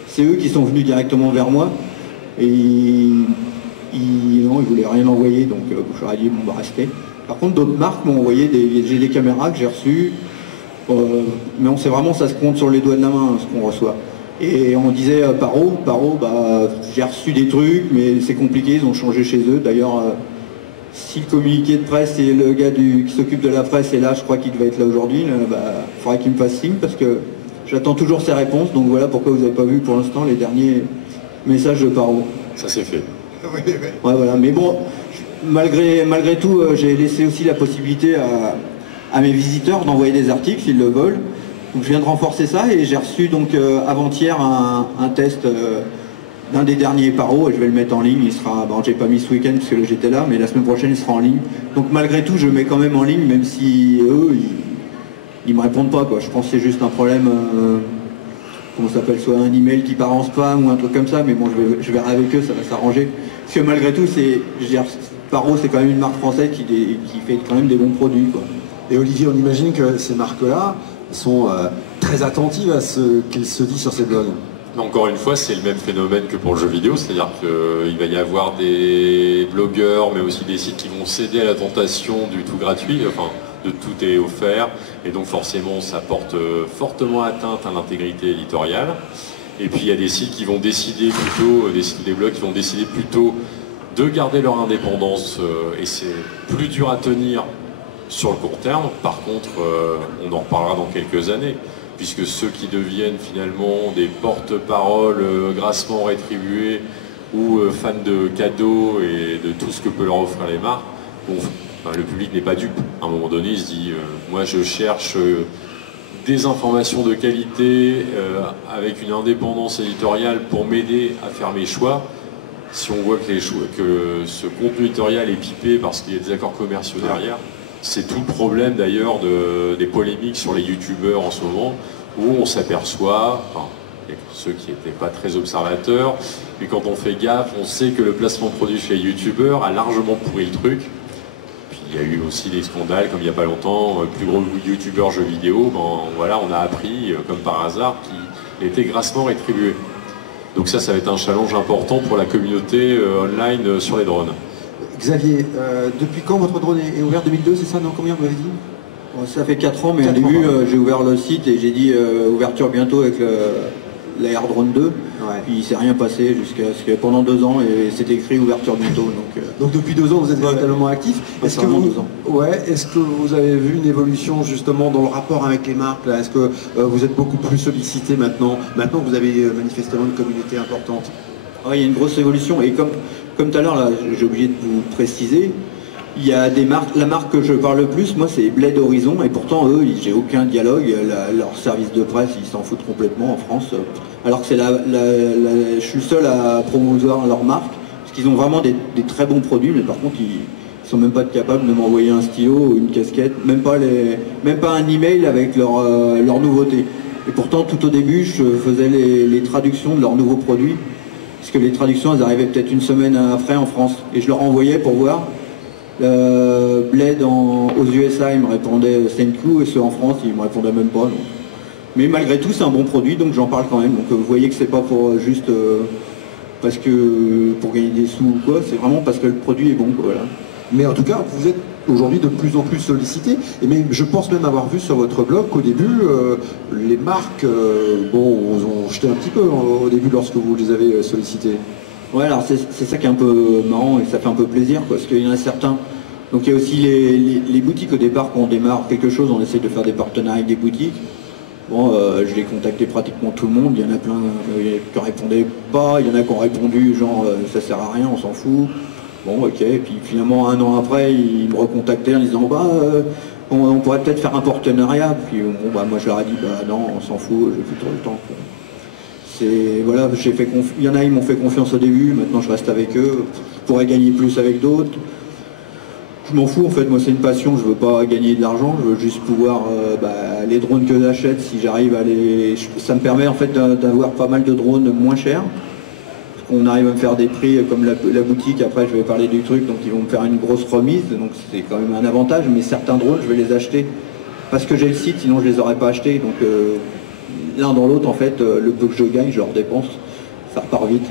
C'est eux qui sont venus directement vers moi et ils voulaient rien envoyer, donc je leur ai dit restez. Par contre, d'autres marques m'ont envoyé j'ai des caméras que j'ai reçues, mais on sait vraiment, ça se compte sur les doigts de la main ce qu'on reçoit. Et on disait Parrot, j'ai reçu des trucs, mais c'est compliqué, ils ont changé chez eux. D'ailleurs, si le communiqué de presse et le gars qui s'occupe de la presse est là, je crois qu'il devait être là aujourd'hui, il faudrait qu'il me fasse signe parce que j'attends toujours ses réponses. Donc voilà pourquoi vous n'avez pas vu pour l'instant les derniers messages de Parrot. Ça c'est fait. Oui. Ouais, voilà. Mais bon, malgré tout, j'ai laissé aussi la possibilité à mes visiteurs d'envoyer des articles s'ils le veulent. Donc je viens de renforcer ça et j'ai reçu donc avant-hier un test d'un des derniers Parrot et je vais le mettre en ligne. Il sera, j'ai pas mis ce week-end parce que j'étais là, mais la semaine prochaine il sera en ligne. Donc malgré tout, je le mets quand même en ligne, même si eux, ils me répondent pas, quoi. Je pense que c'est juste un problème, comment ça s'appelle, soit un email qui part en spam ou un truc comme ça, mais bon, je verrai avec eux, ça va s'arranger. Parce que malgré tout, Parrot, c'est quand même une marque française qui fait quand même des bons produits, quoi. Et Olivier, on imagine que ces marques-là sont très attentives à ce qu'il se dit sur ces blogs. Mais encore une fois, c'est le même phénomène que pour le jeu vidéo, c'est-à-dire qu'il va y avoir des blogueurs, mais aussi des sites qui vont céder à la tentation du tout gratuit, enfin, de tout est offert, et donc forcément ça porte fortement atteinte à l'intégrité éditoriale. Et puis il y a des sites qui vont décider plutôt, des blogs qui vont décider plutôt de garder leur indépendance, et c'est plus dur à tenir sur le court terme. Par contre, on en reparlera dans quelques années, puisque ceux qui deviennent finalement des porte-paroles grassement rétribués ou fans de cadeaux et de tout ce que peut leur offrir les marques, bon, le public n'est pas dupe. À un moment donné, il se dit moi je cherche des informations de qualité avec une indépendance éditoriale pour m'aider à faire mes choix. Si on voit que ce contenu éditorial est pipé parce qu'il y a des accords commerciaux derrière, c'est tout le problème d'ailleurs des polémiques sur les youtubeurs en ce moment, où on s'aperçoit, enfin, ceux qui n'étaient pas très observateurs, mais quand on fait gaffe, on sait que le placement de produits chez les youtubeurs a largement pourri le truc. Puis il y a eu aussi des scandales, comme il n'y a pas longtemps, le plus gros youtubeur jeux vidéo, voilà, on a appris, comme par hasard, qu'il était grassement rétribué. Donc ça va être un challenge important pour la communauté online sur les drones. Xavier, depuis quand votre drone est ouvert? 2002, c'est ça? Non, combien vous m'avez dit? Bon, ça fait 4 ans, mais au début, j'ai ouvert le site et j'ai dit ouverture bientôt avec la Air Drone 2. Ouais. Puis il ne s'est rien passé jusqu'à ce que pendant 2 ans, et c'était écrit ouverture bientôt. Donc depuis 2 ans, vous êtes véritablement actif. Est-ce que vous avez vu une évolution justement dans le rapport avec les marques? Est-ce que vous êtes beaucoup plus sollicité maintenant? Maintenant, vous avez manifestement une communauté importante. Oui, il y a une grosse évolution. Et comme tout à l'heure, j'ai oublié de vous préciser, il y a des marques, la marque que je parle le plus, moi, c'est Blade Horizon, et pourtant, eux, j'ai aucun dialogue. Leur service de presse, ils s'en foutent complètement en France. Alors que c'est je suis seul à promouvoir leur marque, parce qu'ils ont vraiment des très bons produits, mais par contre, ils sont même pas capables de m'envoyer un stylo ou une casquette, même pas un email avec leurs nouveautés. Et pourtant, tout au début, je faisais les traductions de leurs nouveaux produits, parce que les traductions, elles arrivaient peut-être une semaine après en France, et je leur envoyais pour voir. Blade aux USA, ils me répondaient thank you, et ceux en France, ils me répondaient même pas. Donc. Mais malgré tout, c'est un bon produit, donc j'en parle quand même. Donc vous voyez que c'est pas pour juste parce que pour gagner des sous ou quoi, c'est vraiment parce que le produit est bon, quoi, voilà. Mais en tout cas, vous êtes aujourd'hui de plus en plus sollicité. Et même, je pense même avoir vu sur votre blog qu'au début, les marques vous ont jeté un petit peu au début lorsque vous les avez sollicités. Ouais, alors c'est ça qui est un peu marrant et ça fait un peu plaisir, parce qu'il y en a certains. Donc il y a aussi les boutiques au départ, quand on démarre quelque chose, on essaie de faire des partenariats avec des boutiques. Bon, je l'ai contacté pratiquement tout le monde, il y en a plein qui ne répondaient pas, il y en a qui ont répondu genre ça sert à rien, on s'en fout. Bon, ok, et puis finalement 1 an après, ils me recontactaient en disant on pourrait peut-être faire un partenariat. Puis bon, moi je leur ai dit non, on s'en fout, j'ai plus trop le temps, quoi. Voilà, il y en a, ils m'ont fait confiance au début, maintenant je reste avec eux, je pourrais gagner plus avec d'autres. Je m'en fous en fait, moi c'est une passion, je veux pas gagner de l'argent, je veux juste pouvoir, les drones que j'achète, si j'arrive à ça me permet en fait d'avoir pas mal de drones moins chers. On arrive à me faire des prix comme la boutique, après je vais parler du truc, donc ils vont me faire une grosse remise, donc c'est quand même un avantage, mais certains drones je vais les acheter parce que j'ai le site, sinon je les aurais pas achetés, donc l'un dans l'autre en fait, le peu que je gagne, je leur dépense, ça repart vite.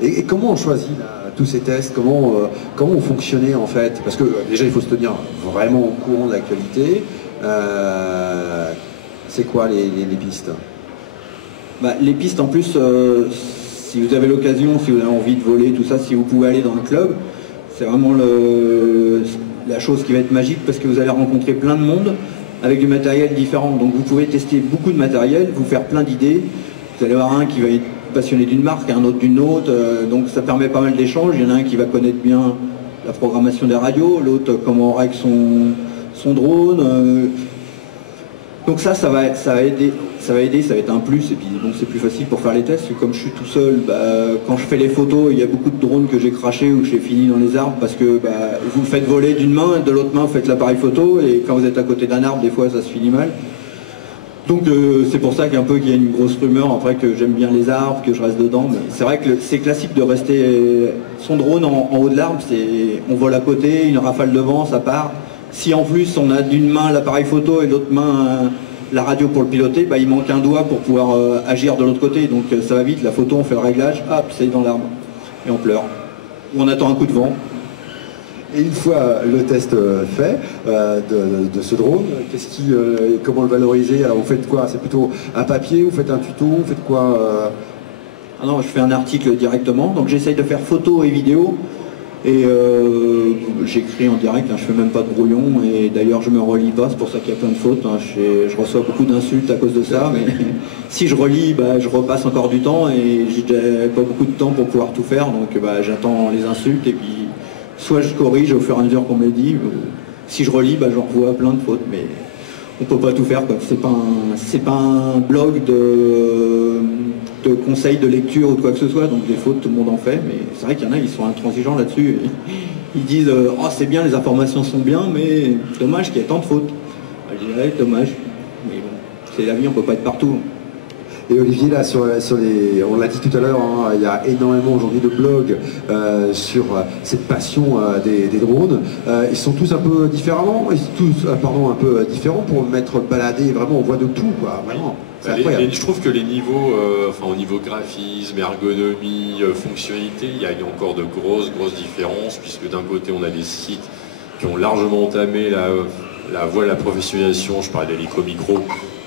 Et comment on choisit là, tous ces tests, comment vous fonctionnez en fait? Parce que déjà il faut se tenir vraiment au courant de l'actualité. C'est quoi les pistes? Les pistes en plus, si vous avez l'occasion, si vous avez envie de voler, tout ça, si vous pouvez aller dans le club, c'est vraiment la chose qui va être magique, parce que vous allez rencontrer plein de monde avec du matériel différent. Donc vous pouvez tester beaucoup de matériel, vous faire plein d'idées. Vous allez avoir un qui va être passionné d'une marque, un autre d'une autre, donc ça permet pas mal d'échanges. Il y en a un qui va connaître bien la programmation des radios, l'autre comment on règle son drone. Donc ça va aider, ça va être un plus, et puis bon, c'est plus facile pour faire les tests, comme je suis tout seul, quand je fais les photos, il y a beaucoup de drones que j'ai crashés ou que j'ai fini dans les arbres, parce que vous le faites voler d'une main, de l'autre main vous faites l'appareil photo, et quand vous êtes à côté d'un arbre, des fois ça se finit mal. Donc c'est pour ça qu'il y a une grosse rumeur après que j'aime bien les arbres, que je reste dedans. Mais c'est vrai que c'est classique de rester son drone en haut de l'arbre, on vole à côté, une rafale de vent, ça part. Si en plus on a d'une main l'appareil photo et de l'autre main la radio pour le piloter, bah, il manque un doigt pour pouvoir agir de l'autre côté. Donc ça va vite, la photo, on fait le réglage, hop, c'est dans l'arbre. Et on pleure. Ou on attend un coup de vent. Et une fois le test fait de ce drone, comment le valoriser? Alors vous faites quoi? C'est plutôt un papier, vous faites un tuto, vous faites quoi Ah non, je fais un article directement, donc j'essaye de faire photo et vidéo. Et j'écris en direct, hein, je fais même pas de brouillon, et d'ailleurs je me relis pas, c'est pour ça qu'il y a plein de fautes, hein. Je reçois beaucoup d'insultes à cause de ça, mais si je relis, bah, je repasse encore du temps et j'ai pas beaucoup de temps pour pouvoir tout faire, donc bah, j'attends les insultes et puis soit je corrige au fur et à mesure qu'on me le dit, ou si je relis, bah, j'en revois plein de fautes, mais on peut pas tout faire, quoi. C'est pas un blog de conseils de lecture ou de quoi que ce soit, donc des fautes tout le monde en fait, mais c'est vrai qu'il y en a, ils sont intransigeants là-dessus. Ils disent oh c'est bien, les informations sont bien, mais dommage qu'il y ait tant de fautes. Je dirais dommage, mais bon, c'est la vie, on peut pas être partout. Et Olivier, là, on l'a dit tout à l'heure, hein, il y a énormément aujourd'hui de blogs sur cette passion des drones. Ils sont tous un peu différents, un peu différents pour mettre baladé, vraiment on voit de tout, quoi, vraiment. Je trouve que les niveaux, au niveau graphisme, ergonomie, fonctionnalité, il y a encore de grosses différences, puisque d'un côté on a des sites qui ont largement entamé la voie de la professionnalisation. Je parlais d'Helico Micro,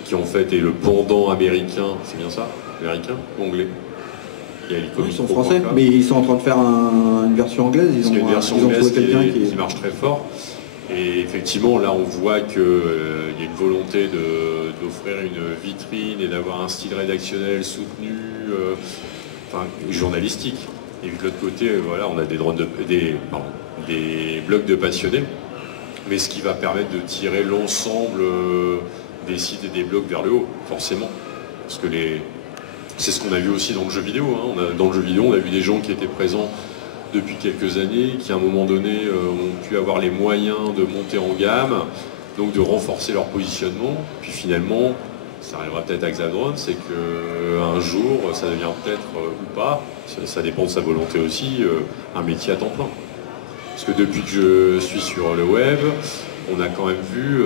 qui en fait est le pendant américain, c'est bien ça? Américain ou anglais? Ils sont français, mais ils sont en train de faire une version anglaise. Ils ont une version anglaise qui marche très fort. Et effectivement, là, on voit qu'il y a une volonté d'offrir une vitrine et d'avoir un style rédactionnel soutenu, journalistique. Et de l'autre côté, voilà, on a des blogs de passionnés, mais ce qui va permettre de tirer l'ensemble des sites et des blogs vers le haut, forcément. Parce que c'est ce qu'on a vu aussi dans le jeu vidéo. Hein. Dans le jeu vidéo, on a vu des gens qui étaient présents depuis quelques années, qui à un moment donné ont pu avoir les moyens de monter en gamme, donc de renforcer leur positionnement. Puis finalement, ça arrivera peut-être à Xadron, c'est qu'un jour, ça devient peut-être ou pas, ça dépend de sa volonté aussi, un métier à temps plein. Parce que depuis que je suis sur le web, on a quand même vu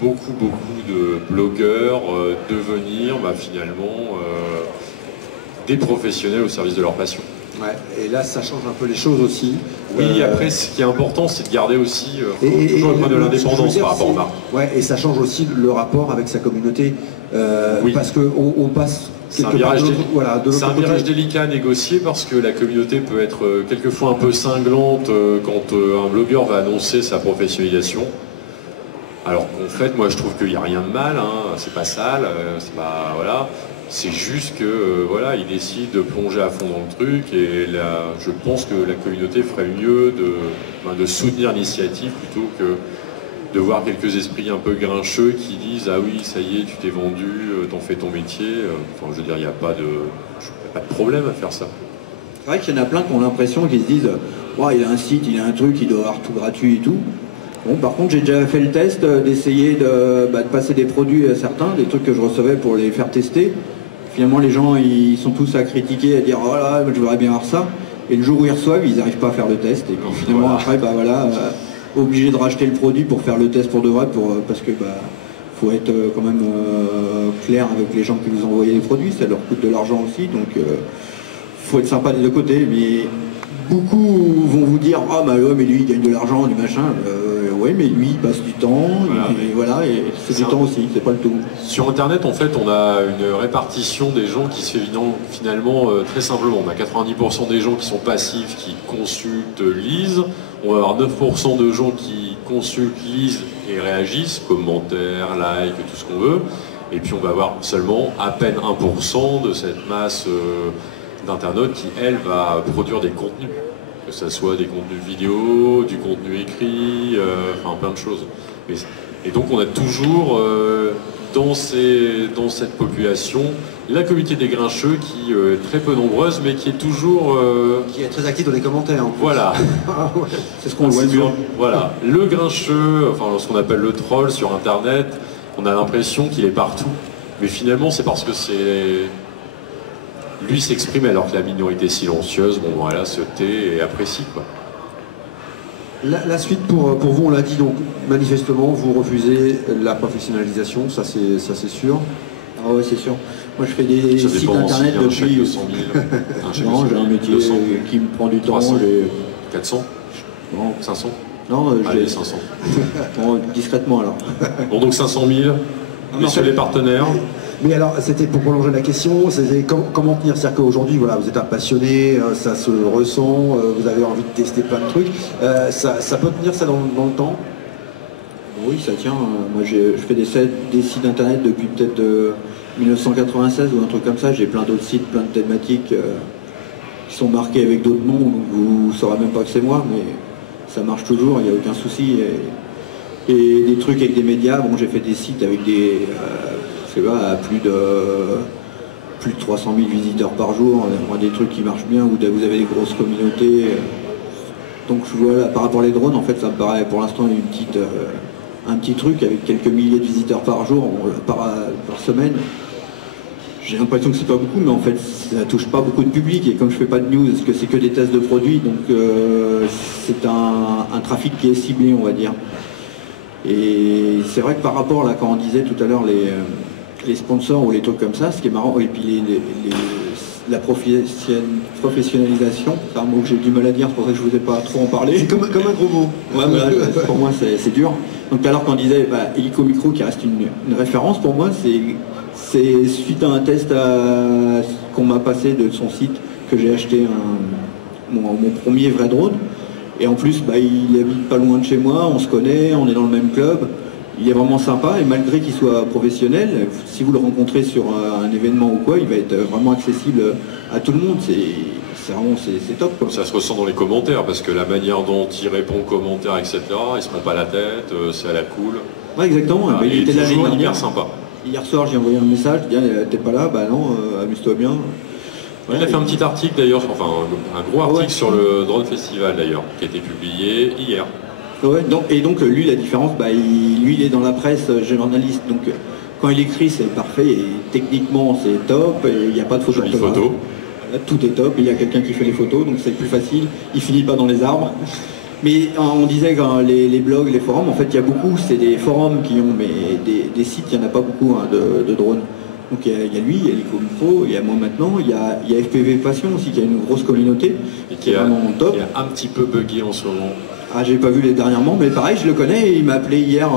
beaucoup de blogueurs devenir finalement des professionnels au service de leur passion. Ouais, et là ça change un peu les choses aussi. Oui, après ce qui est important c'est de garder aussi toujours de l'indépendance par rapport aux marques. Ouais, et ça change aussi le rapport avec sa communauté. Oui. Parce qu'on passe quelque part de l'autre C'est un virage délicat à négocier parce que la communauté peut être quelquefois un peu cinglante quand un blogueur va annoncer sa professionnalisation. Alors qu'en fait, moi je trouve qu'il n'y a rien de mal, hein, c'est pas sale, c'est pas. Voilà. C'est juste que il décide de plonger à fond dans le truc et là, je pense que la communauté ferait mieux de soutenir l'initiative plutôt que de voir quelques esprits un peu grincheux qui disent ah oui ça y est tu t'es vendu, t'en fais ton métier. Je veux dire il n'y a pas de problème à faire ça. C'est vrai qu'il y en a plein qui ont l'impression qu'ils se disent il a un site, il a un truc, il doit avoir tout gratuit et tout. Bon, par contre, j'ai déjà fait le test d'essayer de passer des produits à certains, des trucs que je recevais pour les faire tester. Finalement, les gens, ils sont tous à critiquer, à dire « Oh là, je voudrais bien avoir ça ». Et le jour où ils reçoivent, ils n'arrivent pas à faire le test. Et puis finalement, après, obligé de racheter le produit pour faire le test pour de vrai, parce que faut être quand même clair avec les gens qui vous envoient les produits, ça leur coûte de l'argent aussi. Donc, faut être sympa des deux côtés. Mais beaucoup vont vous dire « Ah mais lui, il gagne de l'argent, du machin ». Oui, mais lui, il passe du temps, et c'est du temps aussi, c'est pas le tout. Sur Internet, en fait, on a une répartition des gens qui se fait finalement très simplement. On a 90% des gens qui sont passifs, qui consultent, lisent. On va avoir 9% de gens qui consultent, lisent et réagissent, commentaires, likes, tout ce qu'on veut. Et puis on va avoir seulement à peine 1% de cette masse d'internautes qui, elle, va produire des contenus. Que ce soit des contenus vidéo, du contenu écrit, plein de choses. Et donc on a toujours dans cette population la communauté des grincheux qui est très peu nombreuse mais qui est toujours... qui est très active dans les commentaires. Voilà. C'est ce qu'on voit bien. Voilà. Le grincheux, ce qu'on appelle le troll sur Internet, on a l'impression qu'il est partout. Mais finalement c'est parce que lui s'exprime alors que la minorité silencieuse, se tait et apprécie quoi. La suite pour vous, on l'a dit, donc manifestement, vous refusez la professionnalisation, ça c'est sûr. Ah ouais, c'est sûr. Moi, je fais des sites internet depuis... 200 000, non, j'ai un métier 200, qui me prend du temps. 300, 400, non, 500. Non, Allez, 500. Bon, discrètement alors. Bon, donc 500 000, messieurs les partenaires. Mais alors, c'était pour prolonger la question, c'était comment tenir? C'est-à-dire qu'aujourd'hui, voilà, vous êtes un passionné, ça se ressent, vous avez envie de tester plein de trucs. Ça peut tenir ça dans le temps? Oui, ça tient. Moi, je fais des sites internet depuis peut-être 1996 ou un truc comme ça. J'ai plein d'autres sites, plein de thématiques qui sont marqués avec d'autres noms, donc vous ne saurez même pas que c'est moi, mais ça marche toujours, il n'y a aucun souci. Et des trucs avec des médias, bon, j'ai fait des sites avec des... je sais pas, à plus de 300 000 visiteurs par jour, des trucs qui marchent bien, où vous avez des grosses communautés. Donc voilà, par rapport aux drones, en fait, ça me paraît pour l'instant un petit truc avec quelques milliers de visiteurs par jour, par semaine. J'ai l'impression que c'est pas beaucoup, mais en fait, ça touche pas beaucoup de public. Et comme je fais pas de news, parce que c'est que des tests de produits, donc c'est un trafic qui est ciblé, on va dire. Et c'est vrai que par rapport, là, quand on disait tout à l'heure les sponsors ou les trucs comme ça, ce qui est marrant, et puis la professionnalisation, c'est un mot que j'ai du mal à dire, c'est pour ça que je ne vous ai pas trop en parler. C'est comme un gros mot. Ouais, mais là, pour moi, c'est dur. Donc tout à l'heure, quand on disait Illico Micro, qui reste une référence, pour moi, c'est suite à un test qu'on m'a passé de son site que j'ai acheté mon premier vrai drone. Et en plus, il habite pas loin de chez moi, on se connaît, on est dans le même club. Il est vraiment sympa et malgré qu'il soit professionnel, si vous le rencontrez sur un événement ou quoi, il va être vraiment accessible à tout le monde. C'est top, quoi. Ça se ressent dans les commentaires parce que la manière dont il répond aux commentaires, etc., il se prend pas la tête, c'est à la cool. Ouais, exactement. Voilà, il était là toujours l'année hyper dernière. sympa. Hier soir, j'ai envoyé un message, t'es pas là? Bah non, amuse-toi bien. Ouais, il a fait un petit article d'ailleurs, enfin un gros article sur le Drone Festival d'ailleurs, qui a été publié hier. Ouais, donc lui, la différence, lui il est dans la presse journaliste, donc quand il écrit c'est parfait, et techniquement c'est top, et il n'y a pas de photos. Jolie photo. Tout est top, il y a quelqu'un qui fait les photos, donc c'est plus facile, il finit pas dans les arbres. Mais on disait que les blogs, les forums, en fait il y a beaucoup, c'est des forums qui ont, mais des sites, il n'y en a pas beaucoup de drones. Donc il y a lui, il y a Illico Micro, il y a moi maintenant, il y a FPV Passion aussi qui a une grosse communauté. Et qui est vraiment top. Qui est un petit peu buggé en ce moment. Ah, j'ai pas vu les dernièrement, mais pareil, je le connais, et il m'a appelé hier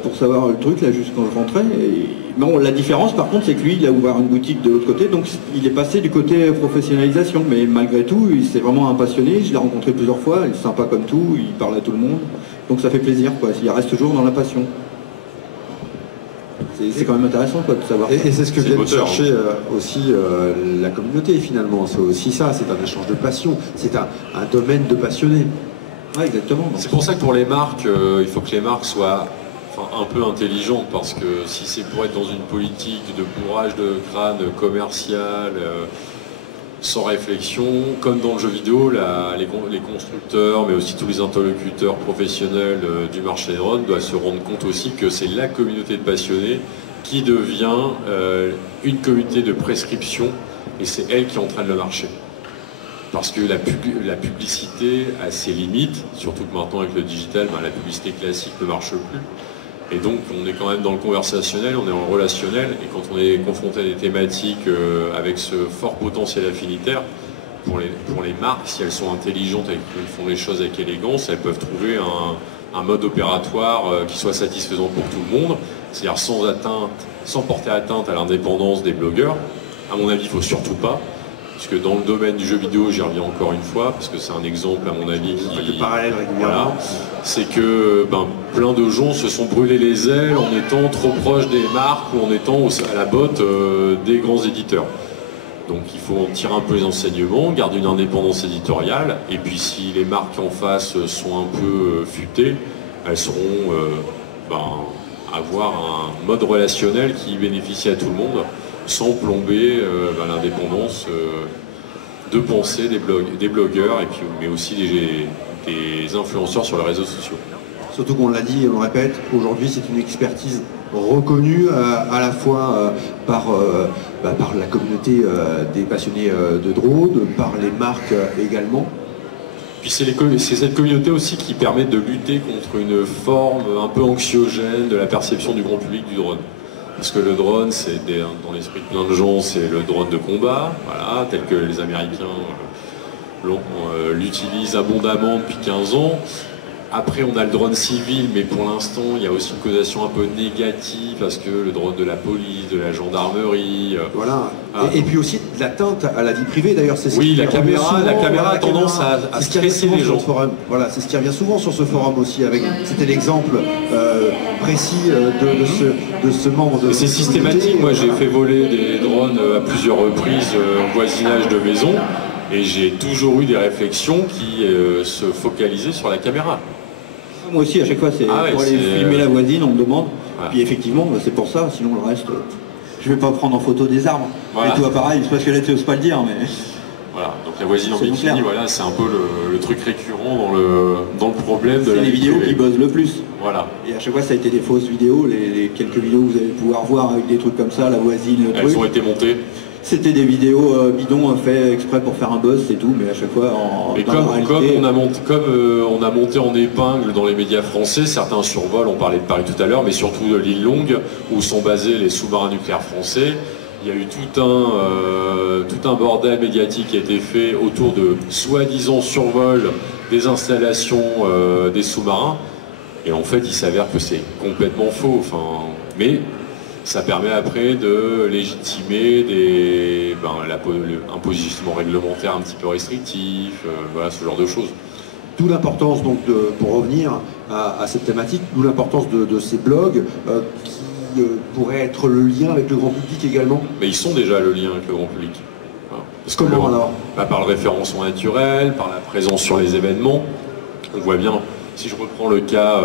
pour savoir le truc, là, juste quand je rentrais. Et... Bon, la différence, par contre, c'est que lui, il a ouvert une boutique de l'autre côté, donc il est passé du côté professionnalisation, mais malgré tout, c'est vraiment un passionné, je l'ai rencontré plusieurs fois, il est sympa comme tout, il parle à tout le monde, donc ça fait plaisir, quoi, il reste toujours dans la passion. C'est quand même intéressant, quoi, de savoir. Et c'est ce que vient de chercher aussi la communauté, finalement, c'est aussi ça, c'est un échange de passion, c'est un domaine de passionnés. Ouais, exactement. C'est pour ça que pour les marques, il faut que les marques soient un peu intelligentes, parce que si c'est pour être dans une politique de bourrage de crâne commercial, sans réflexion, comme dans le jeu vidéo, les constructeurs, mais aussi tous les interlocuteurs professionnels du marché des drones doivent se rendre compte aussi que c'est la communauté de passionnés qui devient une communauté de prescription, et c'est elle qui entraîne le marché. Parce que la publicité a ses limites, surtout que maintenant avec le digital, la publicité classique ne marche plus. Et donc on est quand même dans le conversationnel, on est en relationnel, et quand on est confronté à des thématiques avec ce fort potentiel affinitaire, pour les marques, si elles sont intelligentes et qu'elles font les choses avec élégance, elles peuvent trouver un mode opératoire qui soit satisfaisant pour tout le monde, c'est-à-dire sans porter atteinte à l'indépendance des blogueurs. À mon avis, il ne faut surtout pas. Parce que dans le domaine du jeu vidéo, j'y reviens encore une fois, parce que c'est un exemple à mon avis qui... parallèle régulièrement. Voilà, c'est que plein de gens se sont brûlés les ailes en étant trop proches des marques ou en étant à la botte des grands éditeurs. Donc il faut en tirer un peu les enseignements, garder une indépendance éditoriale, et puis si les marques en face sont un peu futées, elles sauront avoir un mode relationnel qui bénéficie à tout le monde, sans plomber l'indépendance de pensée des blogueurs, et puis, mais aussi des influenceurs sur les réseaux sociaux. Surtout qu'on l'a dit et on le répète, aujourd'hui c'est une expertise reconnue à la fois par la communauté des passionnés de drones, par les marques également. Puis c'est cette communauté aussi qui permet de lutter contre une forme un peu anxiogène de la perception du grand public du drone. Parce que le drone, dans l'esprit de plein de gens, c'est le drone de combat, voilà, tel que les Américains l'utilisent abondamment depuis 15 ans. Après, on a le drone civil, mais pour l'instant, il y a aussi une connotation un peu négative, parce que le drone de la police, de la gendarmerie... Voilà. Et puis aussi de l'atteinte à la vie privée, d'ailleurs. Oui, la caméra a tendance à stresser les gens. Voilà, c'est ce qui revient souvent sur ce forum aussi. C'était l'exemple précis de ce membre de... C'est systématique. Moi, j'ai fait voler des drones à plusieurs reprises au voisinage de maison, et j'ai toujours eu des réflexions qui se focalisaient sur la caméra. Moi aussi, à chaque fois, c'est pour aller filmer la voisine, on me demande. Ouais. Puis effectivement, c'est pour ça, sinon le reste, je vais pas prendre en photo des arbres. Voilà. Et toi, pareil, c'est parce que là, tu n'oses pas le dire, mais... Voilà, donc la voisine en bikini, voilà, c'est un peu le truc récurrent dans le problème de la... C'est les vidéos qui buzzent le plus. Voilà. Et à chaque fois, ça a été des fausses vidéos, les quelques vidéos que vous allez pouvoir voir avec des trucs comme ça, la voisine, le truc. Elles ont été montées. C'était des vidéos bidons fait exprès pour faire un buzz, c'est tout, mais à chaque fois comme on a monté en épingle dans les médias français, certains survols, on parlait de Paris tout à l'heure, mais surtout de l'île Longue, où sont basés les sous-marins nucléaires français. Il y a eu tout un bordel médiatique qui a été fait autour de soi-disant survol des installations des sous-marins. Et en fait, il s'avère que c'est complètement faux. Mais ça permet après de légitimer un positionnement réglementaire un petit peu restrictif, voilà, ce genre de choses. D'où l'importance, donc, pour revenir à cette thématique, d'où l'importance de ces blogs qui pourraient être le lien avec le grand public également. Mais ils sont déjà le lien avec le grand public. Parce que comment alors par le référencement naturel, par la présence sur les événements. On voit bien, si je reprends le cas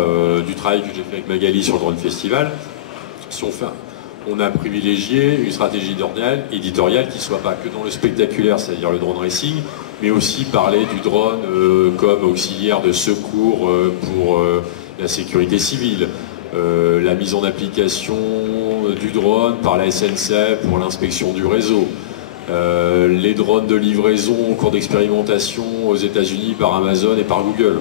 du travail que j'ai fait avec Magali sur le Drone Festival, on a privilégié une stratégie éditoriale qui ne soit pas que dans le spectaculaire, c'est-à-dire le drone racing, mais aussi parler du drone comme auxiliaire de secours pour la sécurité civile, la mise en application du drone par la SNCF pour l'inspection du réseau, les drones de livraison en cours d'expérimentation aux États-Unis par Amazon et par Google.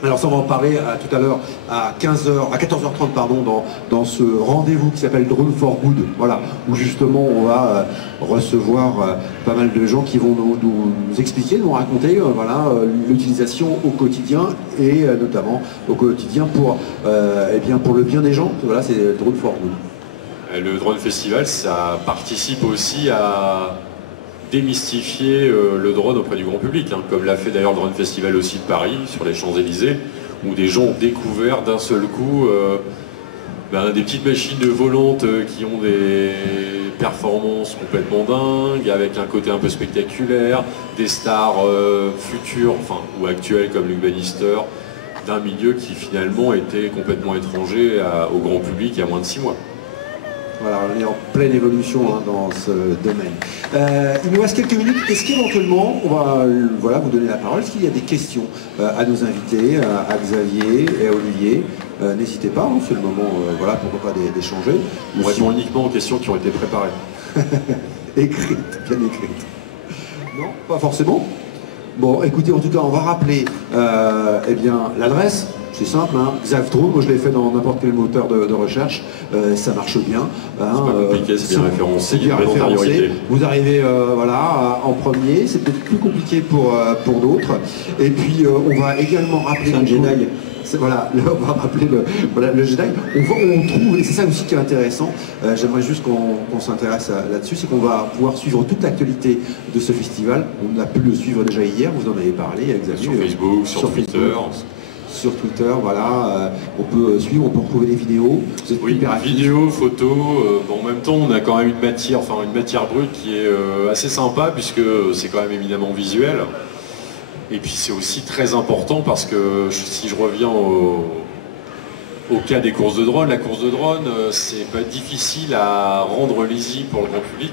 Alors ça, on va en parler tout à l'heure à 14h30 pardon, dans ce rendez-vous qui s'appelle Drone for Good, voilà, où justement on va recevoir pas mal de gens qui vont nous expliquer, nous raconter voilà, l'utilisation au quotidien et notamment au quotidien pour le bien des gens. Voilà, c'est Drone for Good. Le Drone Festival, ça participe aussi à démystifier le drone auprès du grand public, comme l'a fait d'ailleurs le Drone Festival aussi de Paris, sur les Champs-Élysées, où des gens ont découvert d'un seul coup des petites machines volantes qui ont des performances complètement dingues, avec un côté un peu spectaculaire, des stars futures, ou actuelles comme Luc Bannister, d'un milieu qui finalement était complètement étranger au grand public il y a moins de 6 mois. Voilà, on est en pleine évolution dans ce domaine. Il nous reste quelques minutes. Est-ce qu'éventuellement, on va vous donner la parole? Est-ce qu'il y a des questions à nos invités, à Xavier et à Olivier? N'hésitez pas, c'est le moment, pourquoi pas d'échanger. On répond uniquement aux questions qui ont été préparées. Écrites, bien écrites. Non, pas forcément. Bon, écoutez, en tout cas, on va rappeler l'adresse. C'est simple, Xavdrone, moi je l'ai fait dans n'importe quel moteur de recherche, ça marche bien. C'est pas compliqué, c'est bien référencé, il y a une priorité. Vous arrivez en premier, c'est peut-être plus compliqué pour d'autres. Et puis on va également rappeler... C'est un Jedi. Voilà, on va rappeler le Jedi. On trouve, et c'est ça aussi qui est intéressant, j'aimerais juste qu'on s'intéresse là-dessus, c'est qu'on va pouvoir suivre toute l'actualité de ce festival. On a pu le suivre déjà hier, vous en avez parlé, Xavier. Sur Facebook, sur Twitter. Sur Twitter, voilà, on peut suivre, on peut retrouver des vidéos. Oui, vidéos, photos. En même temps, on a quand même une matière brute qui est assez sympa puisque c'est quand même éminemment visuel. Et puis c'est aussi très important parce que si je reviens au cas des courses de drone, la course de drone, c'est pas difficile à rendre lisible pour le grand public.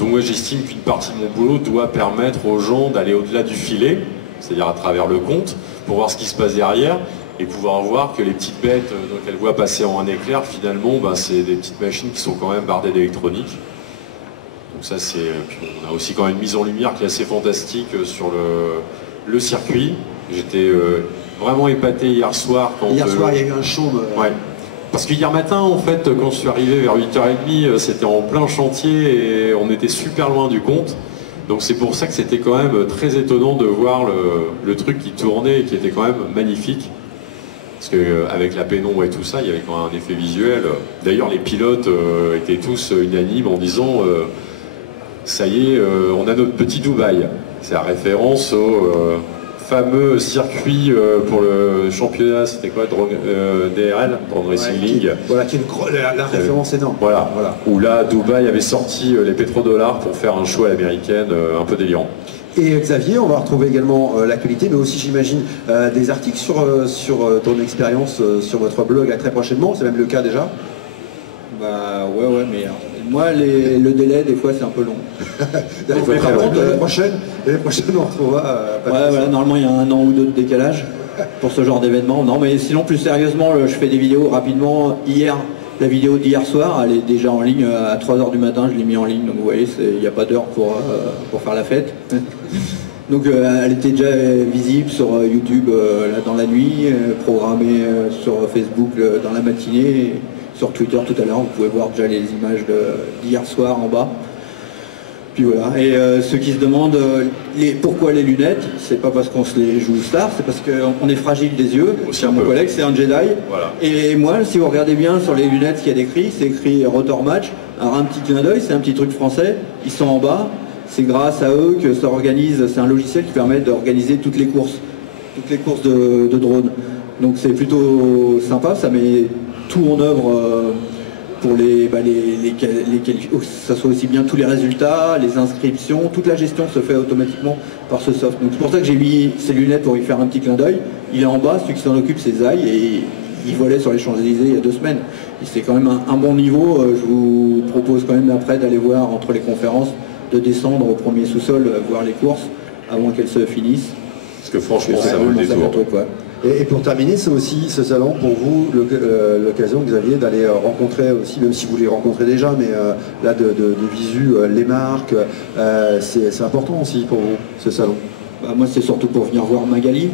Donc moi, j'estime qu'une partie de mon boulot doit permettre aux gens d'aller au-delà du filet, c'est-à-dire à travers le compte, pour voir ce qui se passe derrière et pouvoir voir que les petites bêtes qu'elles voient passer en un éclair, finalement, c'est des petites machines qui sont quand même bardées d'électronique. Donc ça, on a aussi quand même une mise en lumière qui est assez fantastique sur le circuit. J'étais vraiment épaté hier soir. Hier soir, il y a eu un show. Ouais. Parce que hier matin, en fait, quand je suis arrivé vers 8h30, c'était en plein chantier et on était super loin du compte. Donc c'est pour ça que c'était quand même très étonnant de voir le truc qui tournait et qui était quand même magnifique. Parce qu'avec la pénombre et tout ça, il y avait quand même un effet visuel. D'ailleurs, les pilotes étaient tous unanimes en disant ça y est, on a notre petit Dubaï. C'est la référence au fameux circuit pour le championnat, c'était quoi, DRL, Drone Racing League. Voilà, qui est la référence énorme. Voilà. Où là, Dubaï avait sorti les pétrodollars pour faire un show à l'américaine un peu délirant. Et Xavier, on va retrouver également l'actualité, mais aussi j'imagine des articles sur ton expérience sur votre blog là, très prochainement, c'est même le cas déjà. Bah ouais, mais moi le délai des fois c'est un peu long. Par contre, l'année prochaine on retrouvera. Voilà, normalement il y a 1 an ou 2 de décalage pour ce genre d'événement. Non mais sinon plus sérieusement, je fais des vidéos rapidement. Hier, la vidéo d'hier soir, elle est déjà en ligne à 3h du matin, je l'ai mis en ligne, donc vous voyez, il n'y a pas d'heure pour faire la fête. Donc elle était déjà visible sur YouTube là, dans la nuit, programmée sur Facebook dans la matinée. Sur Twitter tout à l'heure, vous pouvez voir déjà les images d'hier soir en bas. Puis voilà. Et ceux qui se demandent pourquoi les lunettes, c'est pas parce qu'on se les joue star, c'est parce qu'on est fragile des yeux. Aussi mon collègue, c'est un Jedi. Voilà. Et moi, si vous regardez bien sur les lunettes, ce qu'il y a décrit, c'est écrit Rotor Match. Alors un petit clin d'œil, c'est un petit truc français. Ils sont en bas. C'est grâce à eux que ça organise. C'est un logiciel qui permet d'organiser toutes les courses de drones. Donc c'est plutôt sympa. Ça met tout en œuvre pour que ça soit aussi bien tous les résultats, les inscriptions, toute la gestion se fait automatiquement par ce soft. Donc c'est pour ça que j'ai mis ces lunettes pour y faire un petit clin d'œil. Il est en bas, celui qui s'en occupe c'est Zai et il volait sur les Champs-Élysées il y a 2 semaines. C'est quand même un bon niveau. Je vous propose quand même après d'aller voir entre les conférences, de descendre au premier sous-sol, voir les courses avant qu'elles se finissent. Parce que franchement, ça vaut le détour. Et pour terminer, c'est aussi ce salon pour vous l'occasion, Xavier, d'aller rencontrer aussi, même si vous les rencontrez déjà, mais là de visu, les marques, c'est important aussi pour vous, ce salon. Bah, moi c'est surtout pour venir voir Magali.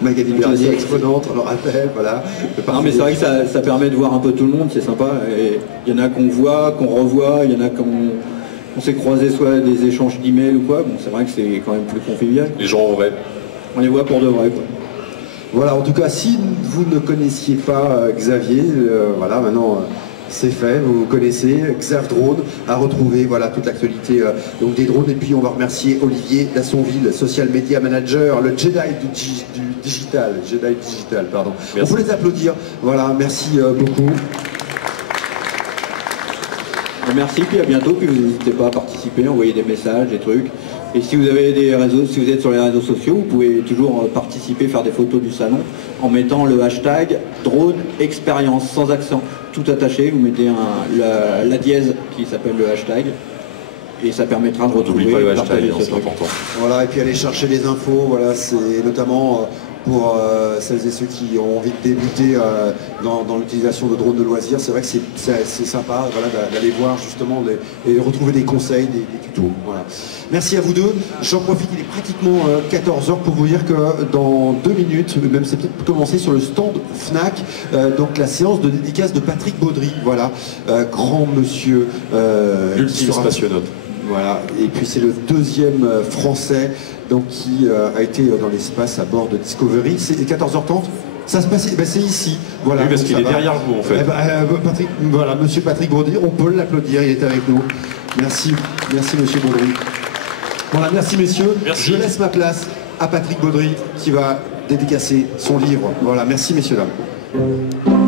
Magali Bernier, exponente, on le rappelle, voilà. Non mais c'est vrai que ça permet de voir un peu tout le monde, c'est sympa. Et il y en a qu'on voit, qu'on revoit, il y en a qu'on s'est croisé soit des échanges d'emails ou quoi. Bon, c'est vrai que c'est quand même plus convivial. Les gens en vrai. On les voit pour de vrai, quoi. Voilà, en tout cas, si vous ne connaissiez pas Xavier, voilà, maintenant c'est fait, vous connaissez Xav Drone, à retrouver, voilà, toute l'actualité donc des drones. Et puis on va remercier Olivier Dassonville, Social Media Manager, le Jedi du digital, pardon. Merci. On peut les applaudir, voilà, merci beaucoup. Merci, puis à bientôt, puis vous n'hésitez pas à participer, envoyer des messages, des trucs. Et si vous avez des réseaux, si vous êtes sur les réseaux sociaux, vous pouvez toujours participer, faire des photos du salon en mettant le hashtag drone expérience sans accent, tout attaché. Vous mettez la dièse qui s'appelle le hashtag et ça permettra de retrouver. N'oublie pas le hashtag, c'est important. Voilà, et puis aller chercher les infos. Voilà, c'est notamment pour celles et ceux qui ont envie de débuter dans l'utilisation de drones de loisirs. C'est vrai que c'est sympa, voilà, d'aller voir justement et de retrouver des conseils, des tutos. Voilà. Merci à vous deux. J'en profite, il est pratiquement 14h pour vous dire que dans 2 minutes, même c'est peut-être commencer sur le stand Fnac, donc la séance de dédicace de Patrick Baudry. Voilà, grand monsieur. Ultime spationaute. Voilà, et puis c'est le 2e français donc, qui a été dans l'espace à bord de Discovery. C'est 14h30. Ça se passe, c'est ici. Voilà, oui, parce qu'il est derrière vous en fait. Patrick, voilà, monsieur Patrick Baudry, on peut l'applaudir, il est avec nous. Merci monsieur Baudry. Voilà, merci messieurs. Merci. Je laisse ma place à Patrick Baudry qui va dédicacer son livre. Voilà, merci messieurs dames.